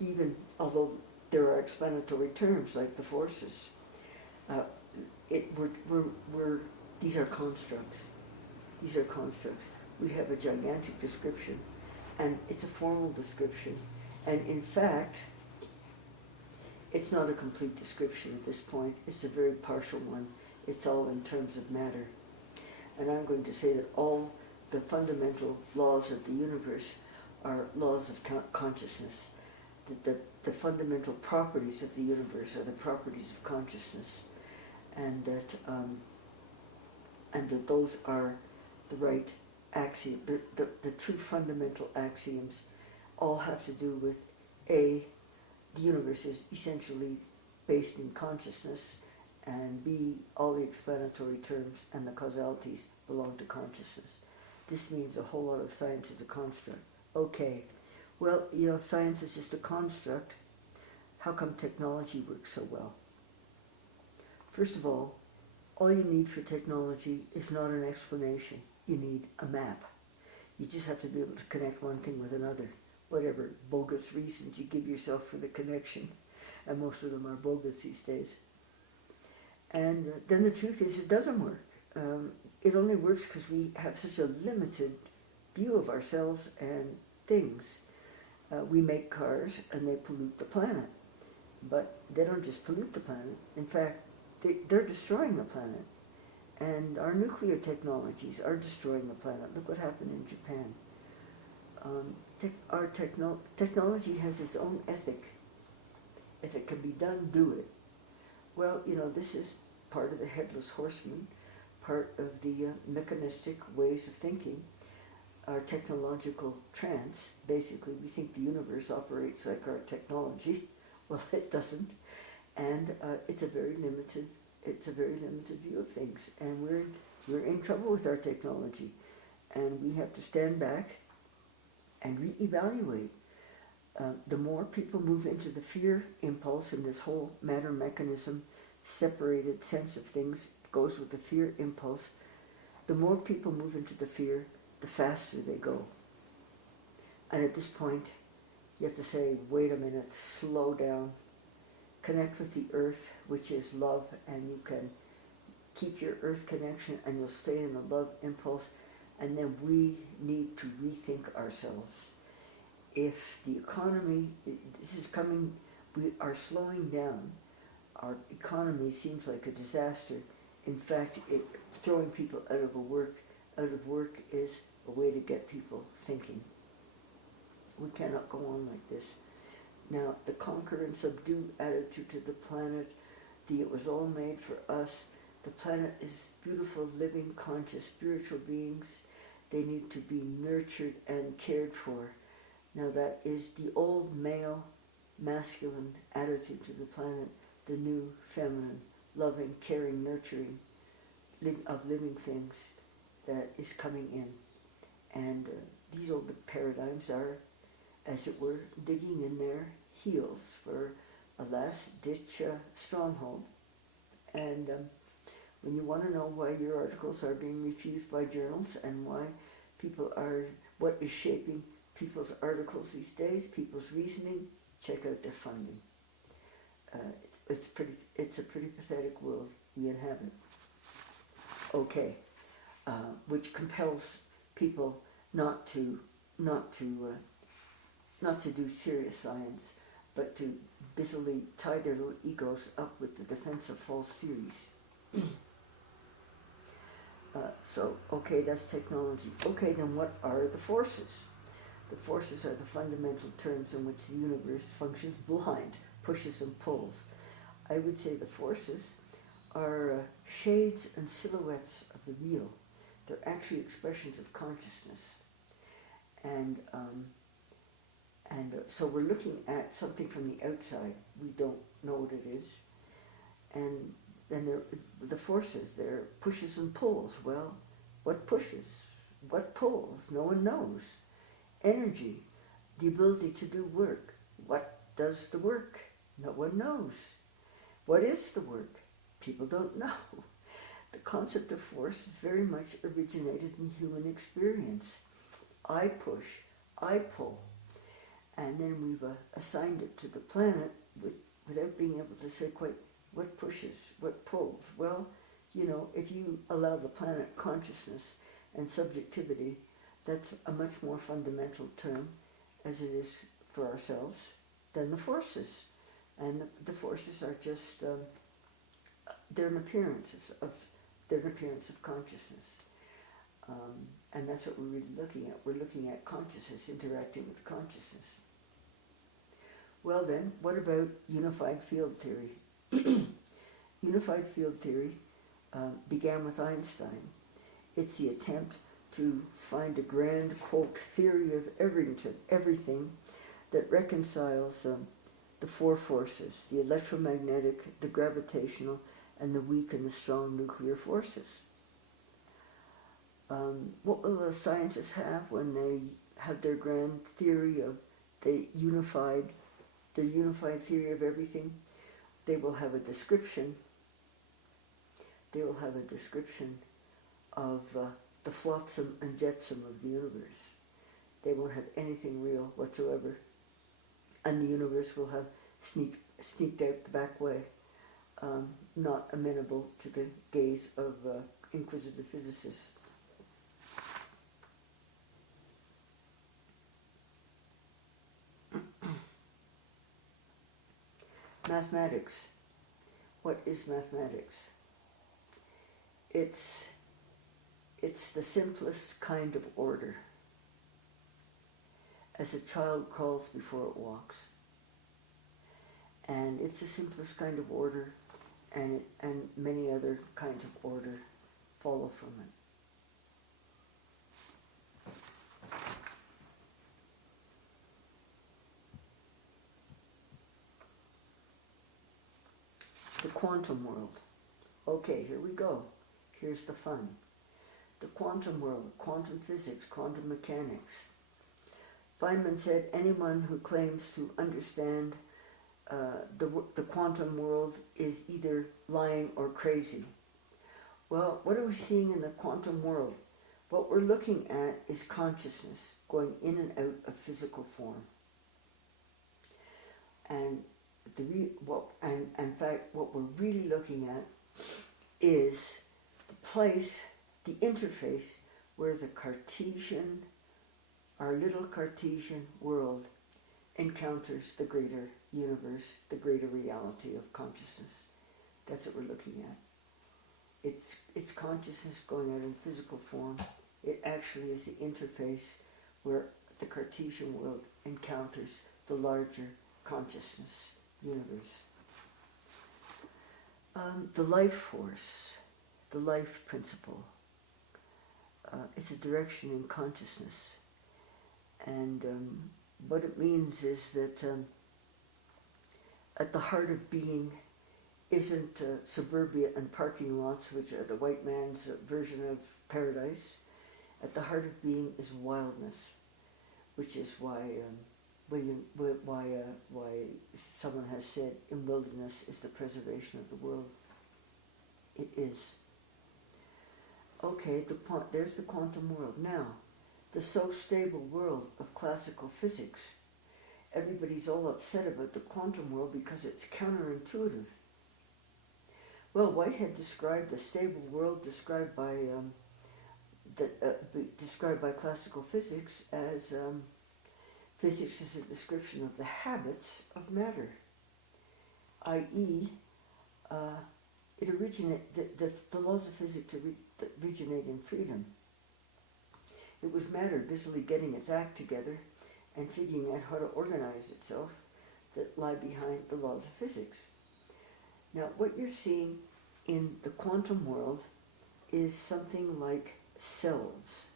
even although there are explanatory terms like the forces. These are constructs. These are constructs. We have a gigantic description, and it's a formal description, and in fact, it's not a complete description at this point. It's a very partial one. It's all in terms of matter. And I'm going to say that all the fundamental laws of the universe are laws of consciousness. The fundamental properties of the universe are the properties of consciousness, and that those are the right axiom. The true fundamental axioms all have to do with A, the universe is essentially based in consciousness, and B, all the explanatory terms and the causalities belong to consciousness. This means a whole lot of science is a construct. Okay, well, if science is just a construct, how come technology works so well? First of all you need for technology is not an explanation. You need a map. You just have to be able to connect one thing with another. Whatever bogus reasons you give yourself for the connection, and most of them are bogus these days. And then the truth is it doesn't work. It only works because we have such a limited view of ourselves and things. We make cars and they pollute the planet, but they don't just pollute the planet. In fact, they're destroying the planet. And our nuclear technologies are destroying the planet. Look what happened in Japan. Our technology has its own ethic. If it can be done, do it. Well, this is part of the headless horseman, part of the mechanistic ways of thinking. Our technological trance, basically, we think the universe operates like our technology. Well, it doesn't, and it's a very limited view of things, and we're in trouble with our technology, and we have to stand back and reevaluate. The more people move into the fear impulse in this whole matter mechanism separated sense of things, goes with the fear impulse. The more people move into the fear, the faster they go. And at this point, you have to say, wait a minute, slow down, connect with the earth, which is love, and you can keep your earth connection and you'll stay in the love impulse. And then we need to rethink ourselves. If the economy, this is coming, we are slowing down. Our economy seems like a disaster. In fact, throwing people out of work is a way to get people thinking. We cannot go on like this. Now, the conquer and subdue attitude to the planet, it was all made for us. The planet is beautiful, living, conscious, spiritual beings. They need to be nurtured and cared for. Now that is the old male, masculine attitude to the planet, the new feminine, loving, caring, nurturing of living things that is coming in. And these old paradigms are, as it were, digging in their heels for a last-ditch stronghold. And when you want to know why your articles are being refused by journals and why people are, what is shaping people's articles these days, people's reasoning, check out their funding. It's a pretty pathetic world we inhabit. Okay, which compels people not to do serious science, but to busily tie their little egos up with the defense of false theories. Okay, that's technology. Okay, then what are the forces? The forces are the fundamental terms in which the universe functions blind, pushes and pulls. I would say the forces are shades and silhouettes of the real. They're actually expressions of consciousness. And so we're looking at something from the outside. We don't know what it is. And then the forces, they're pushes and pulls. Well, what pushes? What pulls? No one knows. Energy, the ability to do work. What does the work? No one knows. What is the work? People don't know. The concept of force is very much originated in human experience. I push, I pull. And then we've assigned it to the planet without being able to say quite what pushes, what pulls. Well, if you allow the planet consciousness and subjectivity, that's a much more fundamental term, as it is for ourselves, than the forces. And the forces are just, they're an appearance of consciousness. And that's what we're really looking at. We're looking at consciousness interacting with consciousness. Well then, what about unified field theory? Unified field theory began with Einstein. It's the attempt to find a grand, quote, theory of everything that reconciles the four forces, the electromagnetic, the gravitational, and the weak and the strong nuclear forces. What will the scientists have when they have their grand theory of their unified theory of everything? They will have a description. They will have a description of the flotsam and jetsam of the universe. They won't have anything real whatsoever. And the universe will have sneaked out the back way, not amenable to the gaze of inquisitive physicists. Mathematics. What is mathematics? It's the simplest kind of order. As a child crawls before it walks. And it's the simplest kind of order, and many other kinds of order follow from it. The quantum world. Okay, here we go. Here's the fun. The quantum world, quantum physics, quantum mechanics. Feynman said anyone who claims to understand the quantum world is either lying or crazy. Well, what are we seeing in the quantum world? What we're looking at is consciousness going in and out of physical form. And in fact, what we're really looking at is the place, the interface, where the Cartesian, our little Cartesian world encounters the greater universe, the greater reality of consciousness. That's what we're looking at. It's consciousness going out in physical form. It actually is the interface where the Cartesian world encounters the larger consciousness universe. The life force, the life principle, it's a direction in consciousness. And what it means is that at the heart of being isn't suburbia and parking lots, which are the white man's version of paradise. At the heart of being is wildness, which is why why someone has said, in wilderness is the preservation of the world. It is. Okay, there's the quantum world. Now, the so-stable world of classical physics. Everybody's all upset about the quantum world because it's counterintuitive. Well, Whitehead described the stable world described by classical physics as physics is a description of the habits of matter, i.e., the laws of physics originate in freedom. It was matter busily getting its act together and figuring out how to organize itself that lie behind the laws of physics. Now, what you're seeing in the quantum world is something like selves.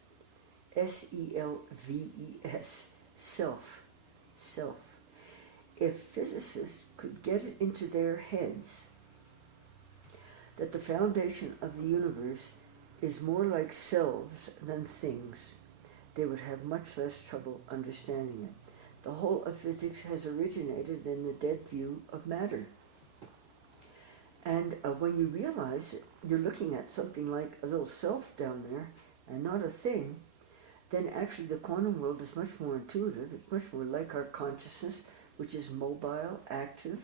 S-E-L-V-E-S. Self. Self. If physicists could get it into their heads that the foundation of the universe is more like selves than things, they would have much less trouble understanding it. The whole of physics has originated in the dead view of matter. And when you realize you're looking at something like a little self down there and not a thing, then actually the quantum world is much more intuitive. It's much more like our consciousness, which is mobile, active,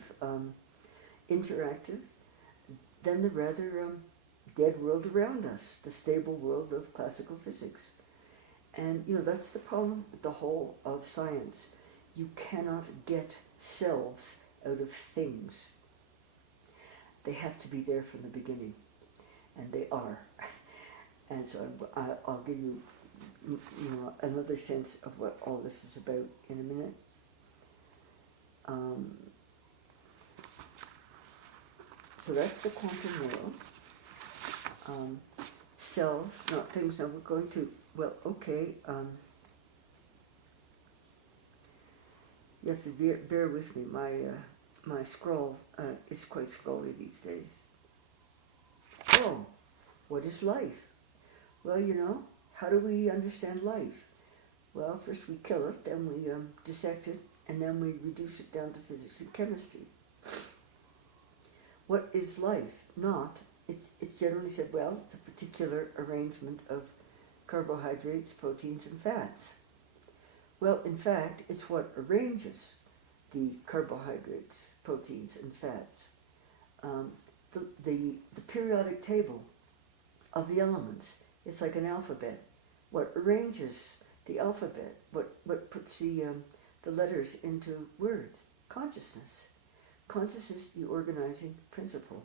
interactive, than the rather dead world around us, the stable world of classical physics. And, that's the problem with the whole of science. You cannot get selves out of things. They have to be there from the beginning, and they are. And so I'll give you, another sense of what all this is about in a minute. So that's the quantum world. Selves, not things. Now we're going to. Well, okay. You have to bear with me. My scroll is quite scrolly these days. Oh, what is life? Well, how do we understand life? Well, first we kill it, then we dissect it, and then we reduce it down to physics and chemistry. What is life? It's generally said, well, it's a particular arrangement of carbohydrates, proteins, and fats. Well, in fact, it's what arranges the carbohydrates, proteins, and fats. The periodic table of the elements, it's like an alphabet. What arranges the alphabet, what puts the letters into words? Consciousness. Consciousness, the organizing principle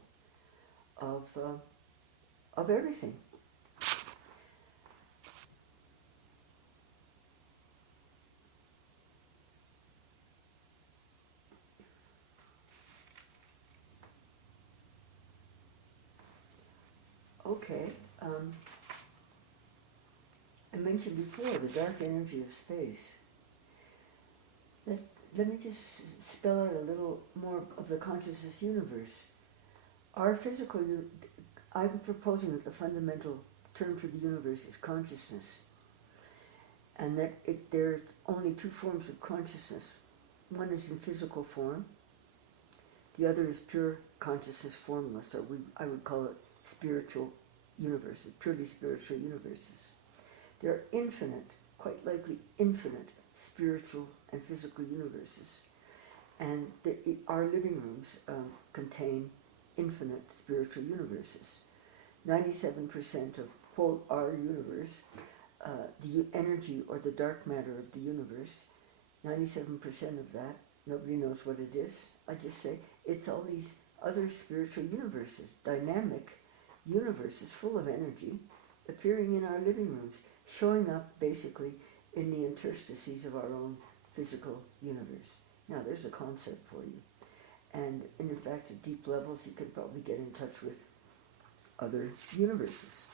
of everything. Okay, I mentioned before the dark energy of space. Let me just spell out a little more of the consciousness universe. Our physical, I'm proposing that the fundamental term for the universe is consciousness, and that there's only two forms of consciousness. One is in physical form, The other is pure consciousness formless, or I would call it spiritual universes, purely spiritual universes. There are infinite, quite likely infinite, spiritual and physical universes. And our living rooms contain infinite spiritual universes. 97% of, quote, our universe, the energy or the dark matter of the universe, 97% of that, nobody knows what it is. I just say it's all these other spiritual universes, dynamic universes full of energy, appearing in our living rooms, showing up basically in the interstices of our own physical universe. Now there's a concept for you. And in fact, at deep levels, you could probably get in touch with other universes.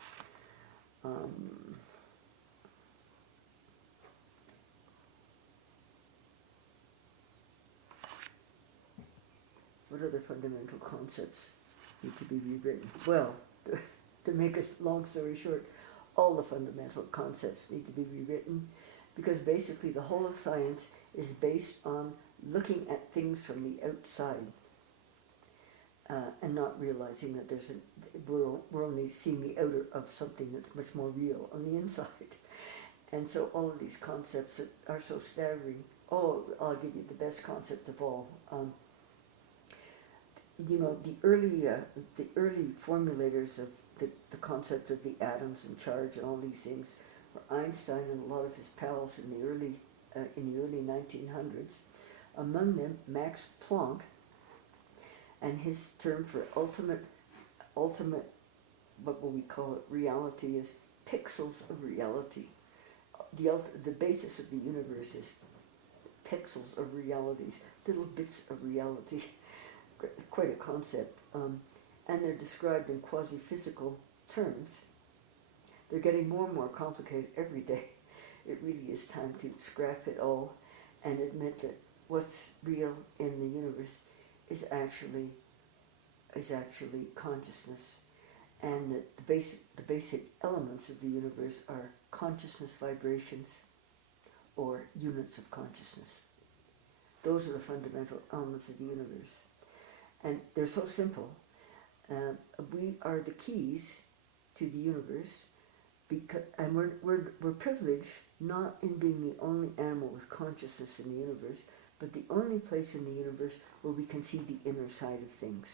What other fundamental concepts need to be rewritten? Well, to make a long story short, all the fundamental concepts need to be rewritten, because basically the whole of science is based on looking at things from the outside and not realizing that we're only seeing the outer of something that's much more real on the inside. And so all of these concepts that are so staggering. Oh, I'll give you the best concept of all. The early formulators of the concept of the atoms and charge and all these things were Einstein and a lot of his pals in the early 1900s. Among them, Max Planck, and his term for ultimate, what will we call it, reality is pixels of reality. The basis of the universe is pixels of realities, little bits of reality. Quite a concept. And they're described in quasi-physical terms. They're getting more and more complicated every day. It really is time to scrap it all and admit that what's real in the universe is actually consciousness, and that the basic elements of the universe are consciousness vibrations or units of consciousness. Those are the fundamental elements of the universe. And they're so simple. We are the keys to the universe, and we're privileged not in being the only animal with consciousness in the universe, but the only place in the universe where we can see the inner side of things.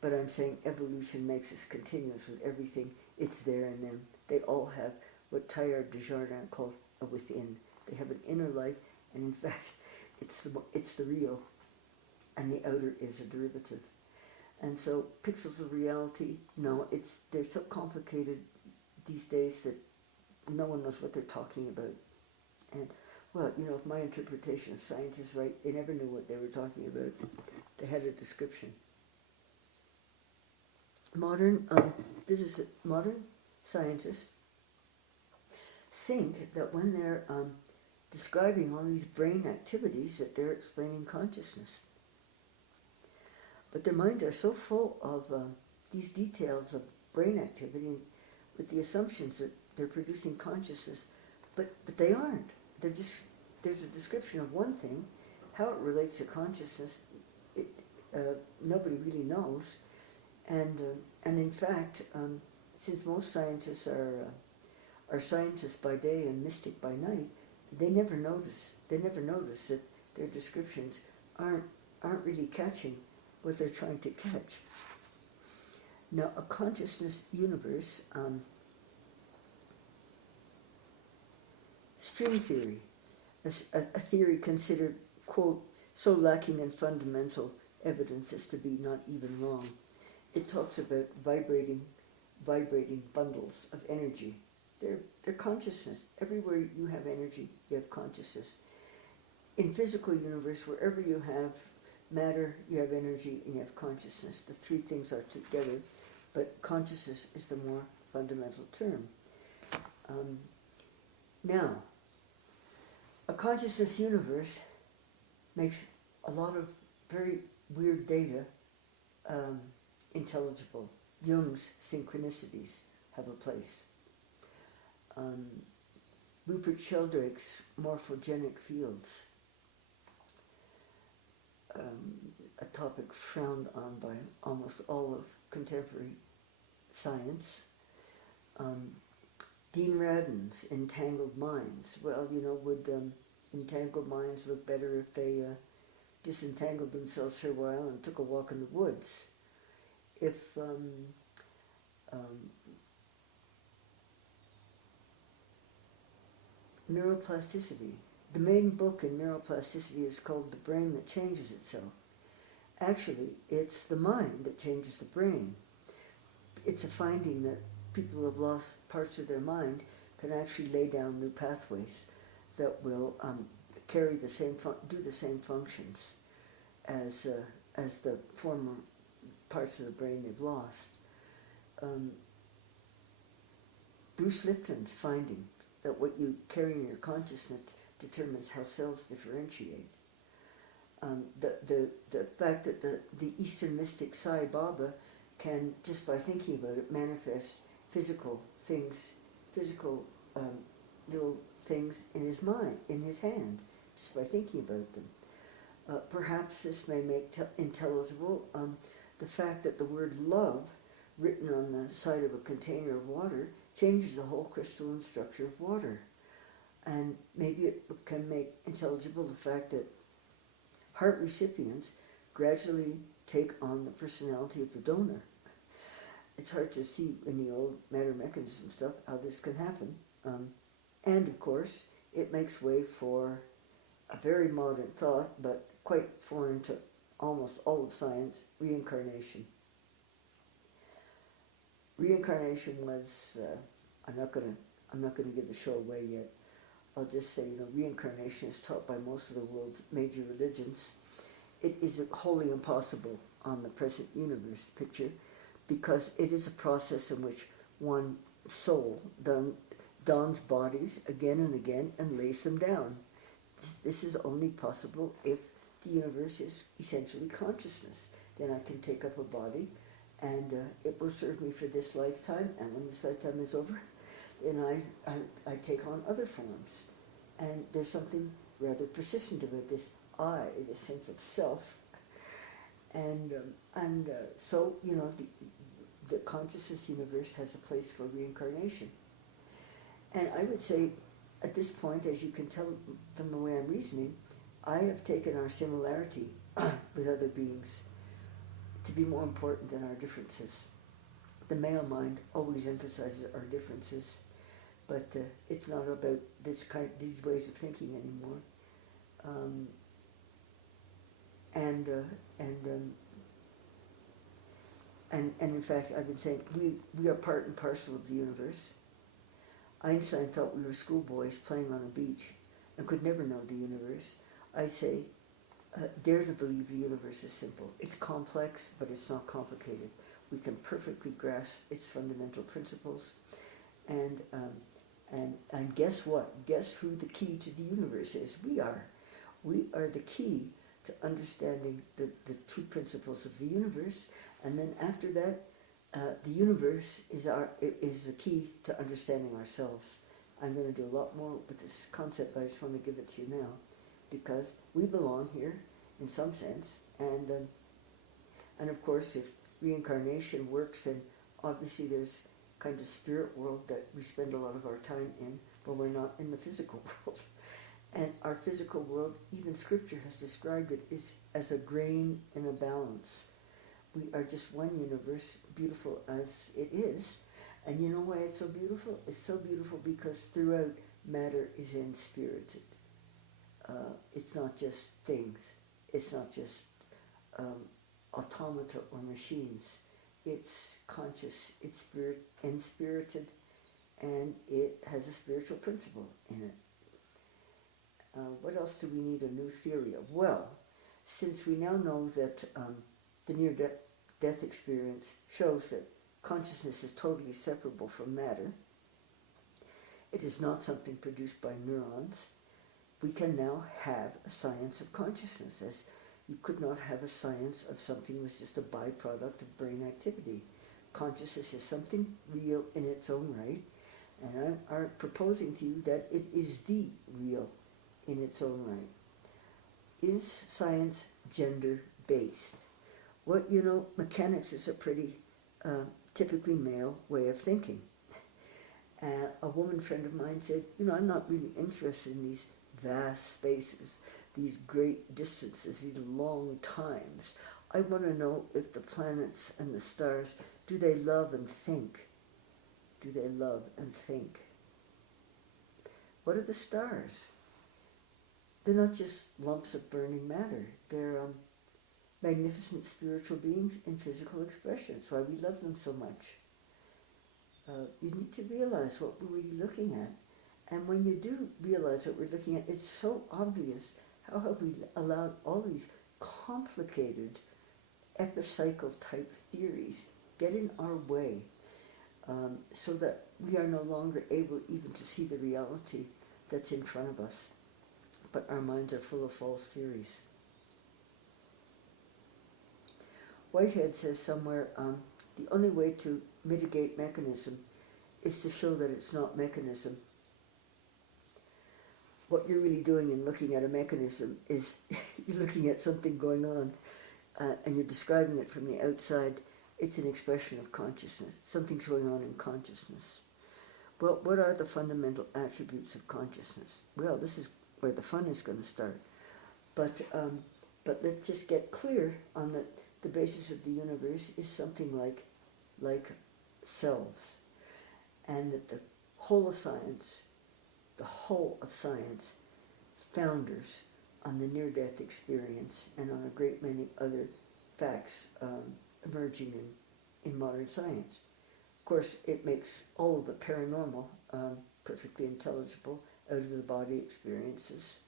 But I'm saying evolution makes us continuous with everything. It's there in them. They all have what Teilhard de Chardin called a within. They have an inner life, and in fact, it's the real, and the outer is a derivative. And so pixels of reality, no, they're so complicated these days that no one knows what they're talking about. And, well, if my interpretation of science is right, they never knew what they were talking about. They had a description. Modern scientists think that when they're describing all these brain activities that they're explaining consciousness. But their minds are so full of these details of brain activity with the assumptions that they're producing consciousness, but they aren't. There's a description of one thing. How it relates to consciousness, nobody really knows. And in fact, since most scientists are scientists by day and mystic by night, they never notice that their descriptions aren't really catching what they're trying to catch. Now, a consciousness universe, string theory, a theory considered, quote, so lacking in fundamental evidence as to be not even wrong. It talks about vibrating bundles of energy. They're consciousness. Everywhere you have energy, you have consciousness. In physical universe, wherever you have matter, you have energy, and you have consciousness. The three things are together, but consciousness is the more fundamental term. Now, a consciousness universe makes a lot of very weird data intelligible. Jung's synchronicities have a place. Rupert Sheldrake's morphogenic fields, topic frowned on by almost all of contemporary science. Dean Radin's Entangled Minds. Well, would entangled minds look better if they disentangled themselves for a while and took a walk in the woods? If neuroplasticity, the main book in neuroplasticity is called The Brain That Changes Itself. Actually, it's the mind that changes the brain. It's a finding that people who have lost parts of their mind can actually lay down new pathways that will carry the same do the same functions as the former parts of the brain they've lost. Bruce Lipton's finding that what you carry in your consciousness determines how cells differentiate. The fact that the Eastern mystic Sai Baba can, just by thinking about it, manifest physical things, little things in his mind, in his hand, just by thinking about them. Perhaps this may make intelligible the fact that the word love, written on the side of a container of water, changes the whole crystalline structure of water. And maybe it can make intelligible the fact that heart recipients gradually take on the personality of the donor. It's hard to see in the old matter mechanism stuff how this can happen. And of course, it makes way for a very modern thought, but quite foreign to almost all of science, reincarnation. Reincarnation was, I'm not going to give the show away yet. I'll just say, reincarnation is taught by most of the world's major religions. It is wholly impossible on the present universe picture because it is a process in which one soul dons bodies again and again and lays them down. This is only possible if the universe is essentially consciousness. Then I can take up a body and it will serve me for this lifetime, and when this lifetime is over, then I take on other forms. And there's something rather persistent about this I, this sense of self. So, the consciousness universe has a place for reincarnation. And I would say, at this point, as you can tell from the way I'm reasoning, I have taken our similarity with other beings to be more important than our differences. The male mind always emphasizes our differences, but it's not about these ways of thinking anymore. And in fact, I've been saying we are part and parcel of the universe. Einstein thought we were schoolboys playing on a beach and could never know the universe. I say, dare to believe the universe is simple. It's complex, but it's not complicated. We can perfectly grasp its fundamental principles. And guess what? Guess who the key to the universe is? We are. We are the key to understanding the true principles of the universe. And then after that, the universe is the key to understanding ourselves. I'm going to do a lot more with this concept, but I just want to give it to you now, because we belong here in some sense, and of course, if reincarnation works, then obviously there's kind of spirit world that we spend a lot of our time in, but we're not in the physical world. And our physical world, even Scripture has described it as a grain in a balance. We are just one universe, beautiful as it is. And you know why it's so beautiful? It's so beautiful because throughout, matter is inspirited. It's not just things. It's not just automata or machines. It's conscious, it's inspirited, and it has a spiritual principle in it. What else do we need a new theory of? Well, since we now know that the near-death experience shows that consciousness is totally separable from matter, it is not something produced by neurons, we can now have a science of consciousness, as you could not have a science of something that was just a byproduct of brain activity. Consciousness is something real in its own right, and I'm proposing to you that it is the real in its own right. Is science gender-based? Well, mechanics is a pretty typically male way of thinking. A woman friend of mine said, I'm not really interested in these vast spaces, these great distances, these long times. I want to know if the planets and the stars, do they love and think? Do they love and think? What are the stars? They're not just lumps of burning matter. They're magnificent spiritual beings in physical expression. That's why we love them so much. You need to realize what we're really looking at. And when you do realize what we're looking at, it's so obvious. How have we allowed all these complicated epicycle type theories get in our way, so that we are no longer able even to see the reality that's in front of us, but our minds are full of false theories. Whitehead says somewhere, the only way to mitigate mechanism is to show that it's not mechanism. What you're really doing in looking at a mechanism is you're looking at something going on, and you're describing it from the outside. It's an expression of consciousness. Something's going on in consciousness. Well, what are the fundamental attributes of consciousness? Well, this is where the fun is going to start. But let's just get clear on that the basis of the universe is something like cells, and that the whole of science, founders on the near-death experience and on a great many other facts emerging in modern science. Of course, it makes all of the paranormal perfectly intelligible out of the body experiences.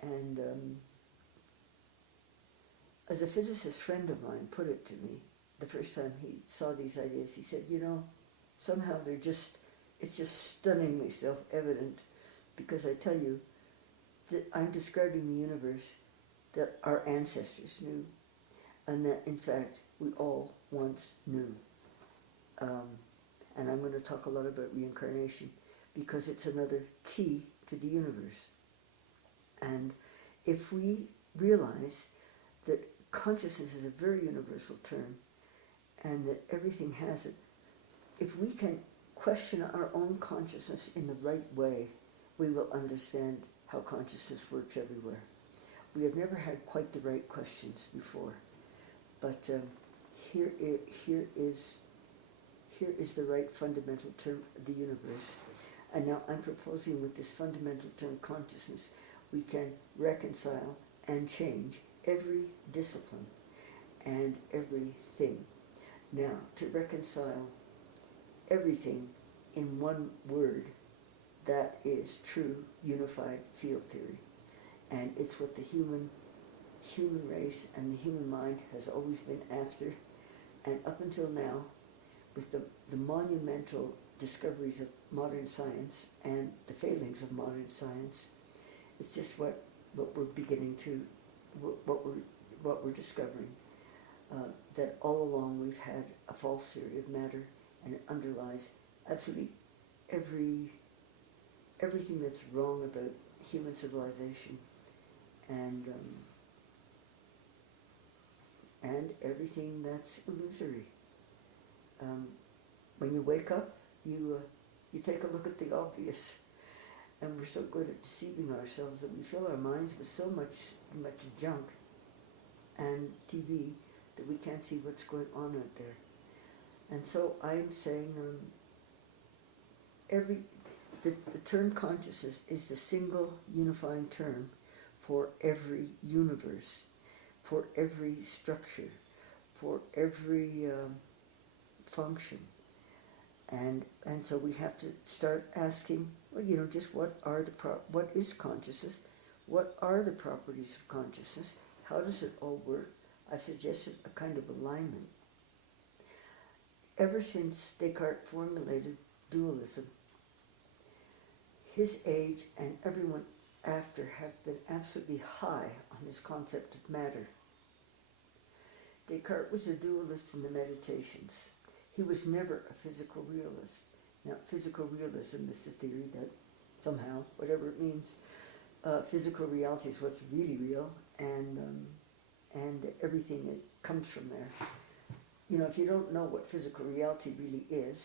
And as a physicist friend of mine put it to me, the first time he saw these ideas, he said, somehow it's just stunningly self-evident, because I tell you that I'm describing the universe that our ancestors knew, and that in fact we all once knew. And I'm going to talk a lot about reincarnation, because it's another key to the universe. And if we realize that consciousness is a very universal term, and that everything has it, if we can question our own consciousness in the right way, we will understand how consciousness works everywhere. We have never had quite the right questions before, but here is the right fundamental term of the universe. And now I'm proposing, with this fundamental term consciousness, we can reconcile and change every discipline and everything. Now, to reconcile everything in one word, that is true unified field theory. And it's what the human race and the human mind has always been after. And up until now, with the monumental discoveries of modern science and the failings of modern science, it's just what we're beginning to, what we're discovering. That all along we've had a false theory of matter, and it underlies absolutely everything that's wrong about human civilization, and everything that's illusory. When you wake up, you take a look at the obvious, and we're so good at deceiving ourselves that we fill our minds with so much junk and TV that we can't see what's going on out there. And so I'm saying the term consciousness is the single unifying term for every universe, for every structure, for every function. And so we have to start asking, well, just what is consciousness? What are the properties of consciousness? How does it all work? I've suggested a kind of alignment. Ever since Descartes formulated dualism, his age and everyone after have been absolutely high on his concept of matter. Descartes was a dualist in the Meditations. He was never a physical realist. Now, physical realism is the theory that somehow, whatever it means, physical reality is what's really real, and everything that comes from there. You know, if you don't know what physical reality really is,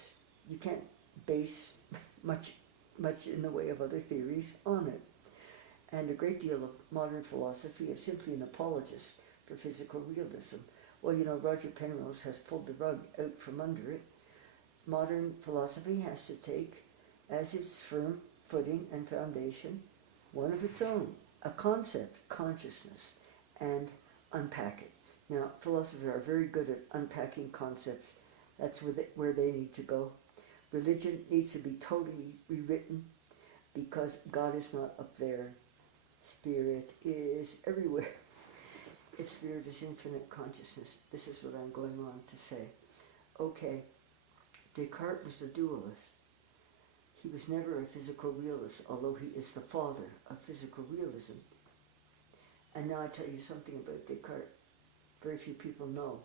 you can't base much in the way of other theories on it. And a great deal of modern philosophy is simply an apologist for physical realism. Well, you know, Roger Penrose has pulled the rug out from under it. Modern philosophy has to take as its firm footing and foundation one of its own, a concept, consciousness, and unpack it. Now, philosophers are very good at unpacking concepts. That's where they need to go. Religion needs to be totally rewritten because God is not up there. Spirit is everywhere. Its spirit is infinite consciousness. This is what I'm going on to say. Okay, Descartes was a dualist. He was never a physical realist, although he is the father of physical realism. And now I tell you something about Descartes very few people know.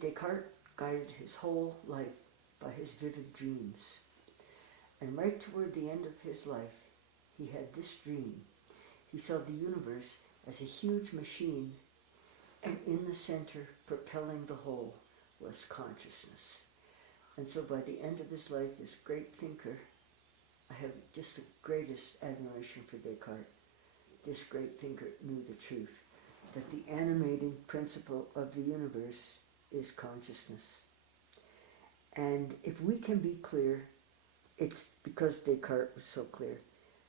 Descartes, guided his whole life by his vivid dreams. And right toward the end of his life, he had this dream. He saw the universe as a huge machine, and in the center, propelling the whole, was consciousness. And so by the end of his life, this great thinker, I have just the greatest admiration for Descartes. This great thinker knew the truth, that the animating principle of the universe is consciousness. And if we can be clear, it's because Descartes was so clear.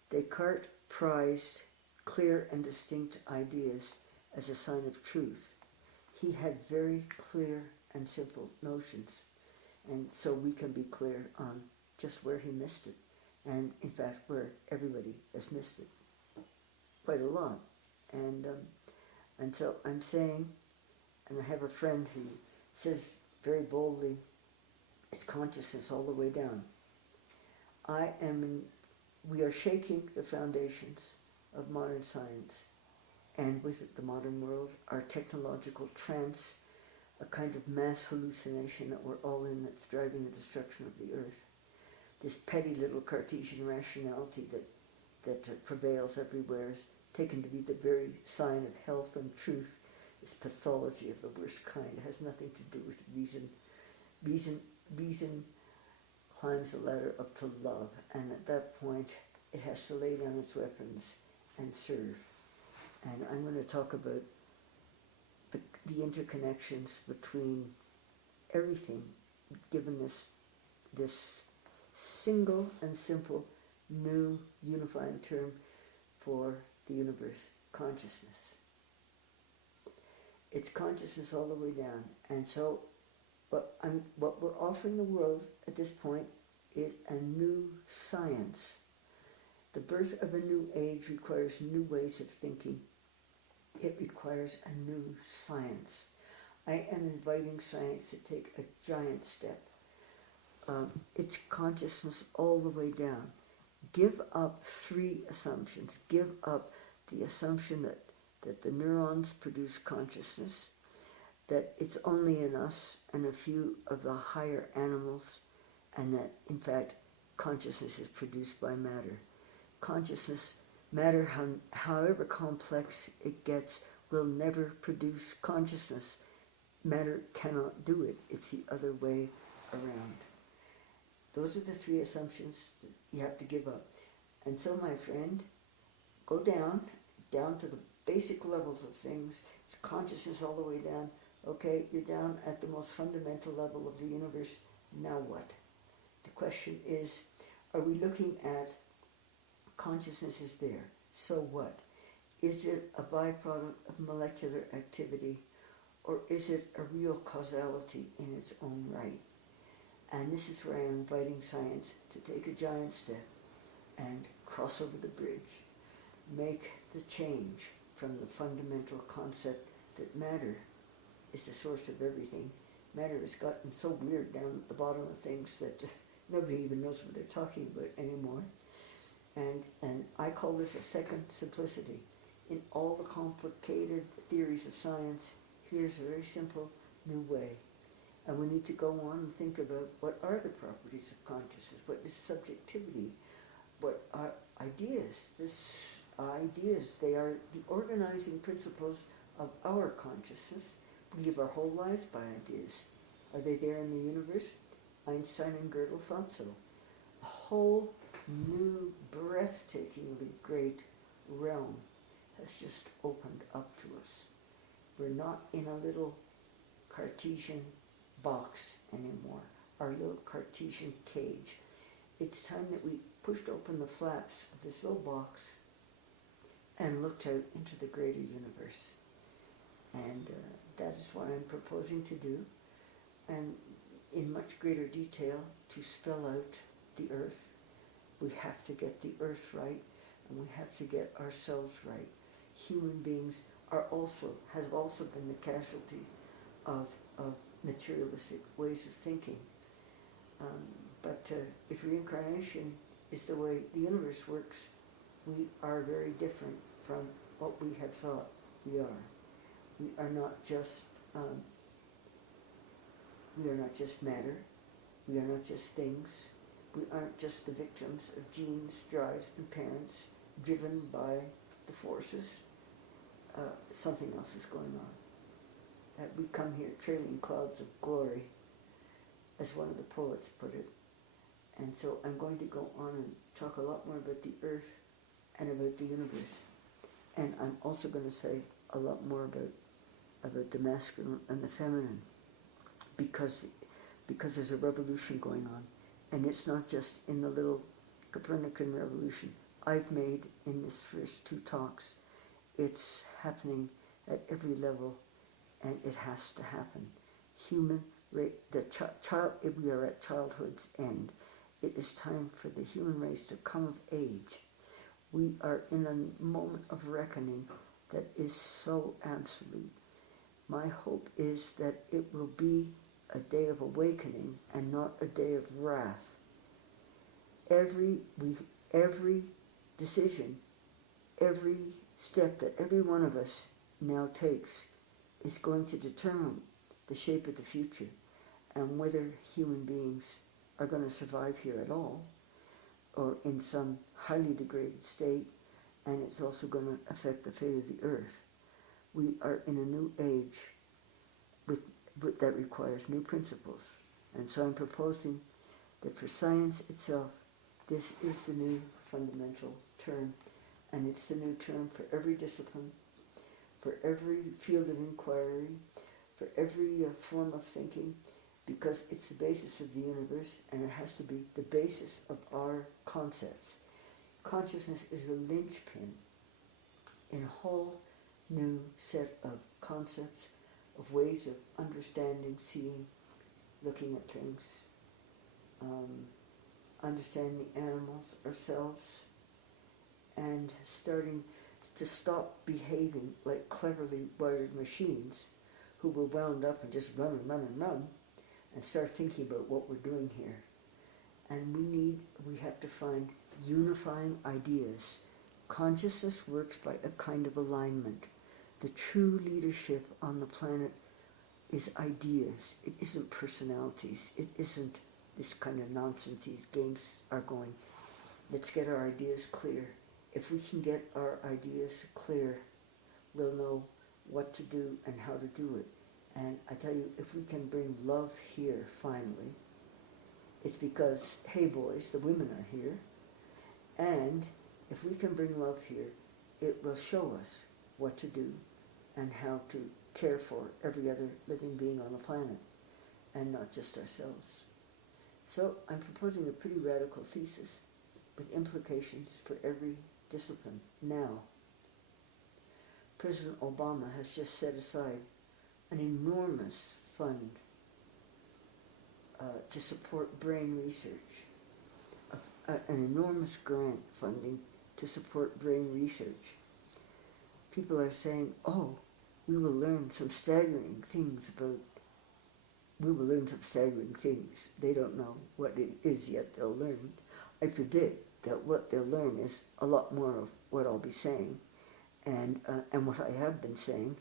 Descartes prized clear and distinct ideas as a sign of truth. He had very clear and simple notions. And so we can be clear on just where he missed it. And in fact, where everybody has missed it. Quite a lot. And so I'm saying, and I have a friend who says very boldly, it's consciousness all the way down. We are shaking the foundations of modern science, and with it the modern world, our technological trance, a kind of mass hallucination that we're all in that's driving the destruction of the earth. This petty little Cartesian rationality that prevails everywhere is taken to be the very sign of health and truth. This pathology of the worst kind. It has nothing to do with reason. Reason climbs the ladder up to love, and at that point it has to lay down its weapons and serve. And I'm going to talk about the interconnections between everything, given this single and simple new unifying term for the universe, consciousness. It's consciousness all the way down. And so what we're offering the world at this point is a new science. The birth of a new age requires new ways of thinking. It requires a new science. I am inviting science to take a giant step. It's consciousness all the way down. Give up three assumptions. Give up the assumption that the neurons produce consciousness, that it's only in us and a few of the higher animals, and that, in fact, consciousness is produced by matter. Consciousness, matter, however complex it gets, will never produce consciousness. Matter cannot do it. It's the other way around. Those are the three assumptions that you have to give up. And so, my friend, go down to the basic levels of things. It's consciousness all the way down. Okay, you're down at the most fundamental level of the universe. Now what? The question is, are we looking at consciousness is there? So what? Is it a byproduct of molecular activity, or is it a real causality in its own right? And this is where I'm inviting science to take a giant step and cross over the bridge. Make the change from the fundamental concept that matter is the source of everything. Matter has gotten so weird down at the bottom of things that nobody even knows what they're talking about anymore. And I call this a second simplicity. In all the complicated theories of science, here's a very simple new way. And we need to go on and think about what are the properties of consciousness, what is subjectivity, what are ideas. Ideas, they are the organizing principles of our consciousness. We live our whole lives by ideas. Are they there in the universe? Einstein and Gödel thought so. A whole new, breathtakingly great realm has just opened up to us. We're not in a little Cartesian box anymore, our little Cartesian cage. It's time that we pushed open the flaps of this little box and looked out into the greater universe. And that is what I'm proposing to do, and in much greater detail to spell out the earth. We have to get the earth right, and we have to get ourselves right. Human beings have also been the casualty of materialistic ways of thinking. But if reincarnation is the way the universe works, we are very different from what we had thought we are. We are not just matter. We are not just things. We aren't just the victims of genes, drives, and parents driven by the forces. Something else is going on. We come here trailing clouds of glory, as one of the poets put it. And so I'm going to go on and talk a lot more about the earth and about the universe. And I'm also going to say a lot more about the masculine and the feminine, because there's a revolution going on. And it's not just in the little Copernican revolution I've made in these first two talks. It's happening at every level, and it has to happen. If we are at childhood's end, it is time for the human race to come of age. We are in a moment of reckoning that is so absolute. My hope is that it will be a day of awakening and not a day of wrath. Every decision, every step that every one of us now takes is going to determine the shape of the future and whether human beings are going to survive here at all or in some highly degraded state, and it's also going to affect the fate of the earth. We are in a new age that requires new principles. And so I'm proposing that for science itself, this is the new fundamental term, and it's the new term for every discipline, for every field of inquiry, for every form of thinking, because it's the basis of the universe, and it has to be the basis of our concepts. Consciousness is the linchpin in a whole new set of concepts, of ways of understanding, seeing, looking at things, understanding animals, ourselves, and starting to stop behaving like cleverly wired machines who were wound up and just run and run and run, and start thinking about what we're doing here. And we have to find unifying ideas. Consciousness works by a kind of alignment. The true leadership on the planet is ideas. It isn't personalities. It isn't this kind of nonsense these games are going. Let's get our ideas clear. If we can get our ideas clear, we'll know what to do and how to do it. And I tell you, if we can bring love here finally, it's because, hey boys, the women are here. And if we can bring love here, it will show us what to do and how to care for every other living being on the planet, and not just ourselves. So I'm proposing a pretty radical thesis with implications for every discipline now. President Obama has just set aside an enormous fund to support brain research, an enormous grant funding to support brain research. People are saying, oh, we will learn some staggering things. They don't know what it is yet they'll learn. I predict that what they'll learn is a lot more of what I'll be saying, and what I have been saying,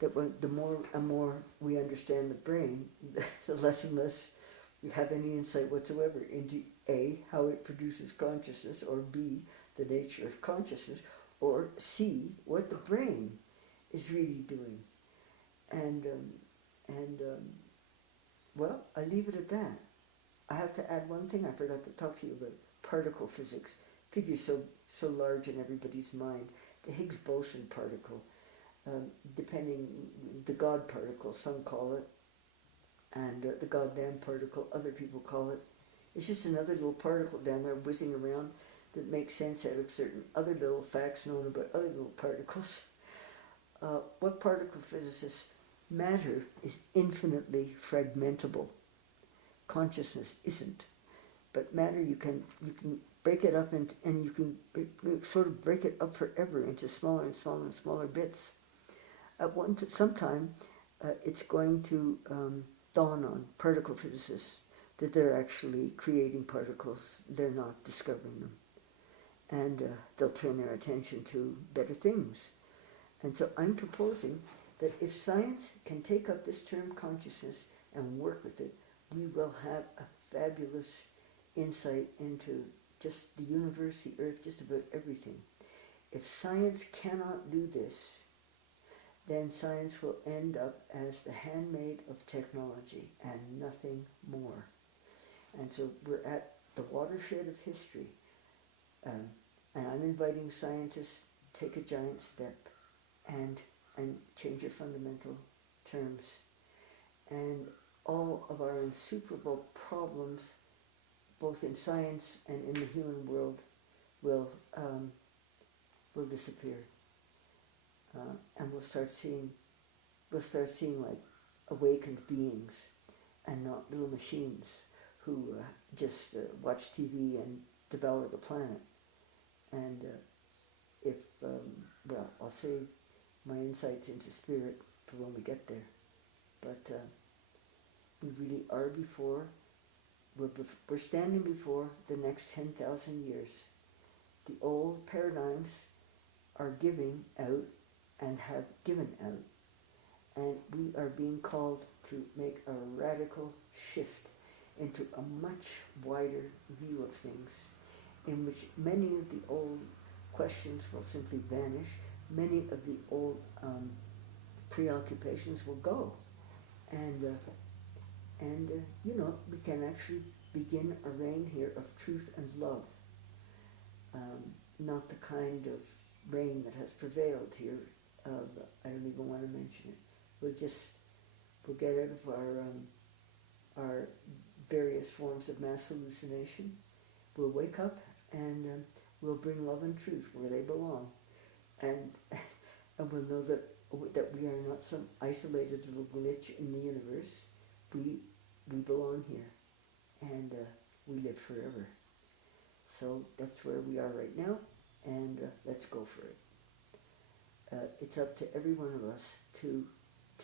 that the more and more we understand the brain, the less and less we have any insight whatsoever into A, how it produces consciousness, or B, the nature of consciousness, or C, what the brain is really doing. And well, I leave it at that. I have to add one thing I forgot to talk to you about: particle physics. Figures so large in everybody's mind. The Higgs boson particle, depending, the God particle, some call it, and the goddamn particle, other people call it. It's just another little particle down there whizzing around that makes sense out of certain other little facts known about other little particles. What particle physicists? Matter is infinitely fragmentable. Consciousness isn't. But matter, you can break it up, and you can sort of break it up forever into smaller and smaller and smaller bits. Sometime, it's going to dawn on particle physicists that they're actually creating particles, they're not discovering them. And they'll turn their attention to better things. And so I'm proposing that if science can take up this term consciousness and work with it, we will have a fabulous insight into just the universe, the earth, just about everything. If science cannot do this, then science will end up as the handmaid of technology and nothing more. And so we're at the watershed of history. And I'm inviting scientists to take a giant step and change your fundamental terms. And all of our insuperable problems, both in science and in the human world, will disappear. And we'll start seeing like awakened beings, and not little machines who just watch TV and devour the planet. And well, I'll save my insights into spirit for when we get there. But we really are we're standing before the next 10,000 years. The old paradigms are giving out and have given out. And we are being called to make a radical shift into a much wider view of things, in which many of the old questions will simply vanish, many of the old preoccupations will go. And we can actually begin a reign here of truth and love. Not the kind of reign that has prevailed here of, I don't even want to mention it. We'll get out of our various forms of mass hallucination. We'll wake up and we'll bring love and truth where they belong. And we'll know that we are not some isolated little glitch in the universe. We belong here, and we live forever. So that's where we are right now, and let's go for it. It's up to every one of us to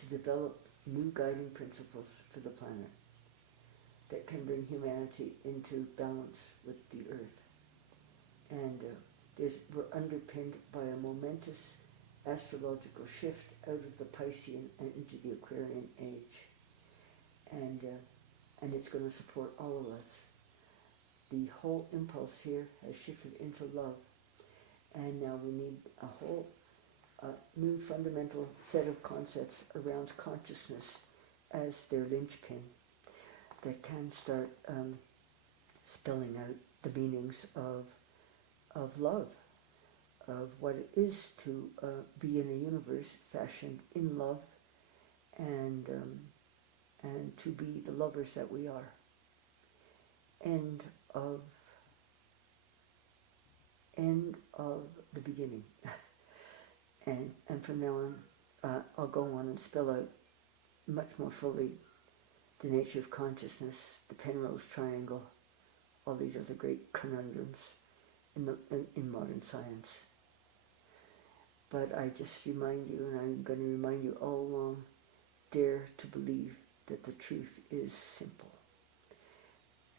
develop new guiding principles for the planet that can bring humanity into balance with the earth. And we're underpinned by a momentous astrological shift out of the Piscean and into the Aquarian age. And it's going to support all of us. The whole impulse here has shifted into love. And now we need a whole new fundamental set of concepts around consciousness as their linchpin that can start spelling out the meanings of love, of what it is to be in a universe fashioned in love, and to be the lovers that we are. End of the beginning. And from now on, I'll go on and spell out much more fully the nature of consciousness, the Penrose Triangle, all these other great conundrums in modern science. But I just remind you, and I'm going to remind you all along, dare to believe that the truth is simple.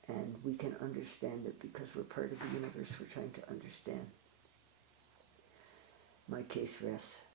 And we can understand it because we're part of the universe we're trying to understand. My case rests.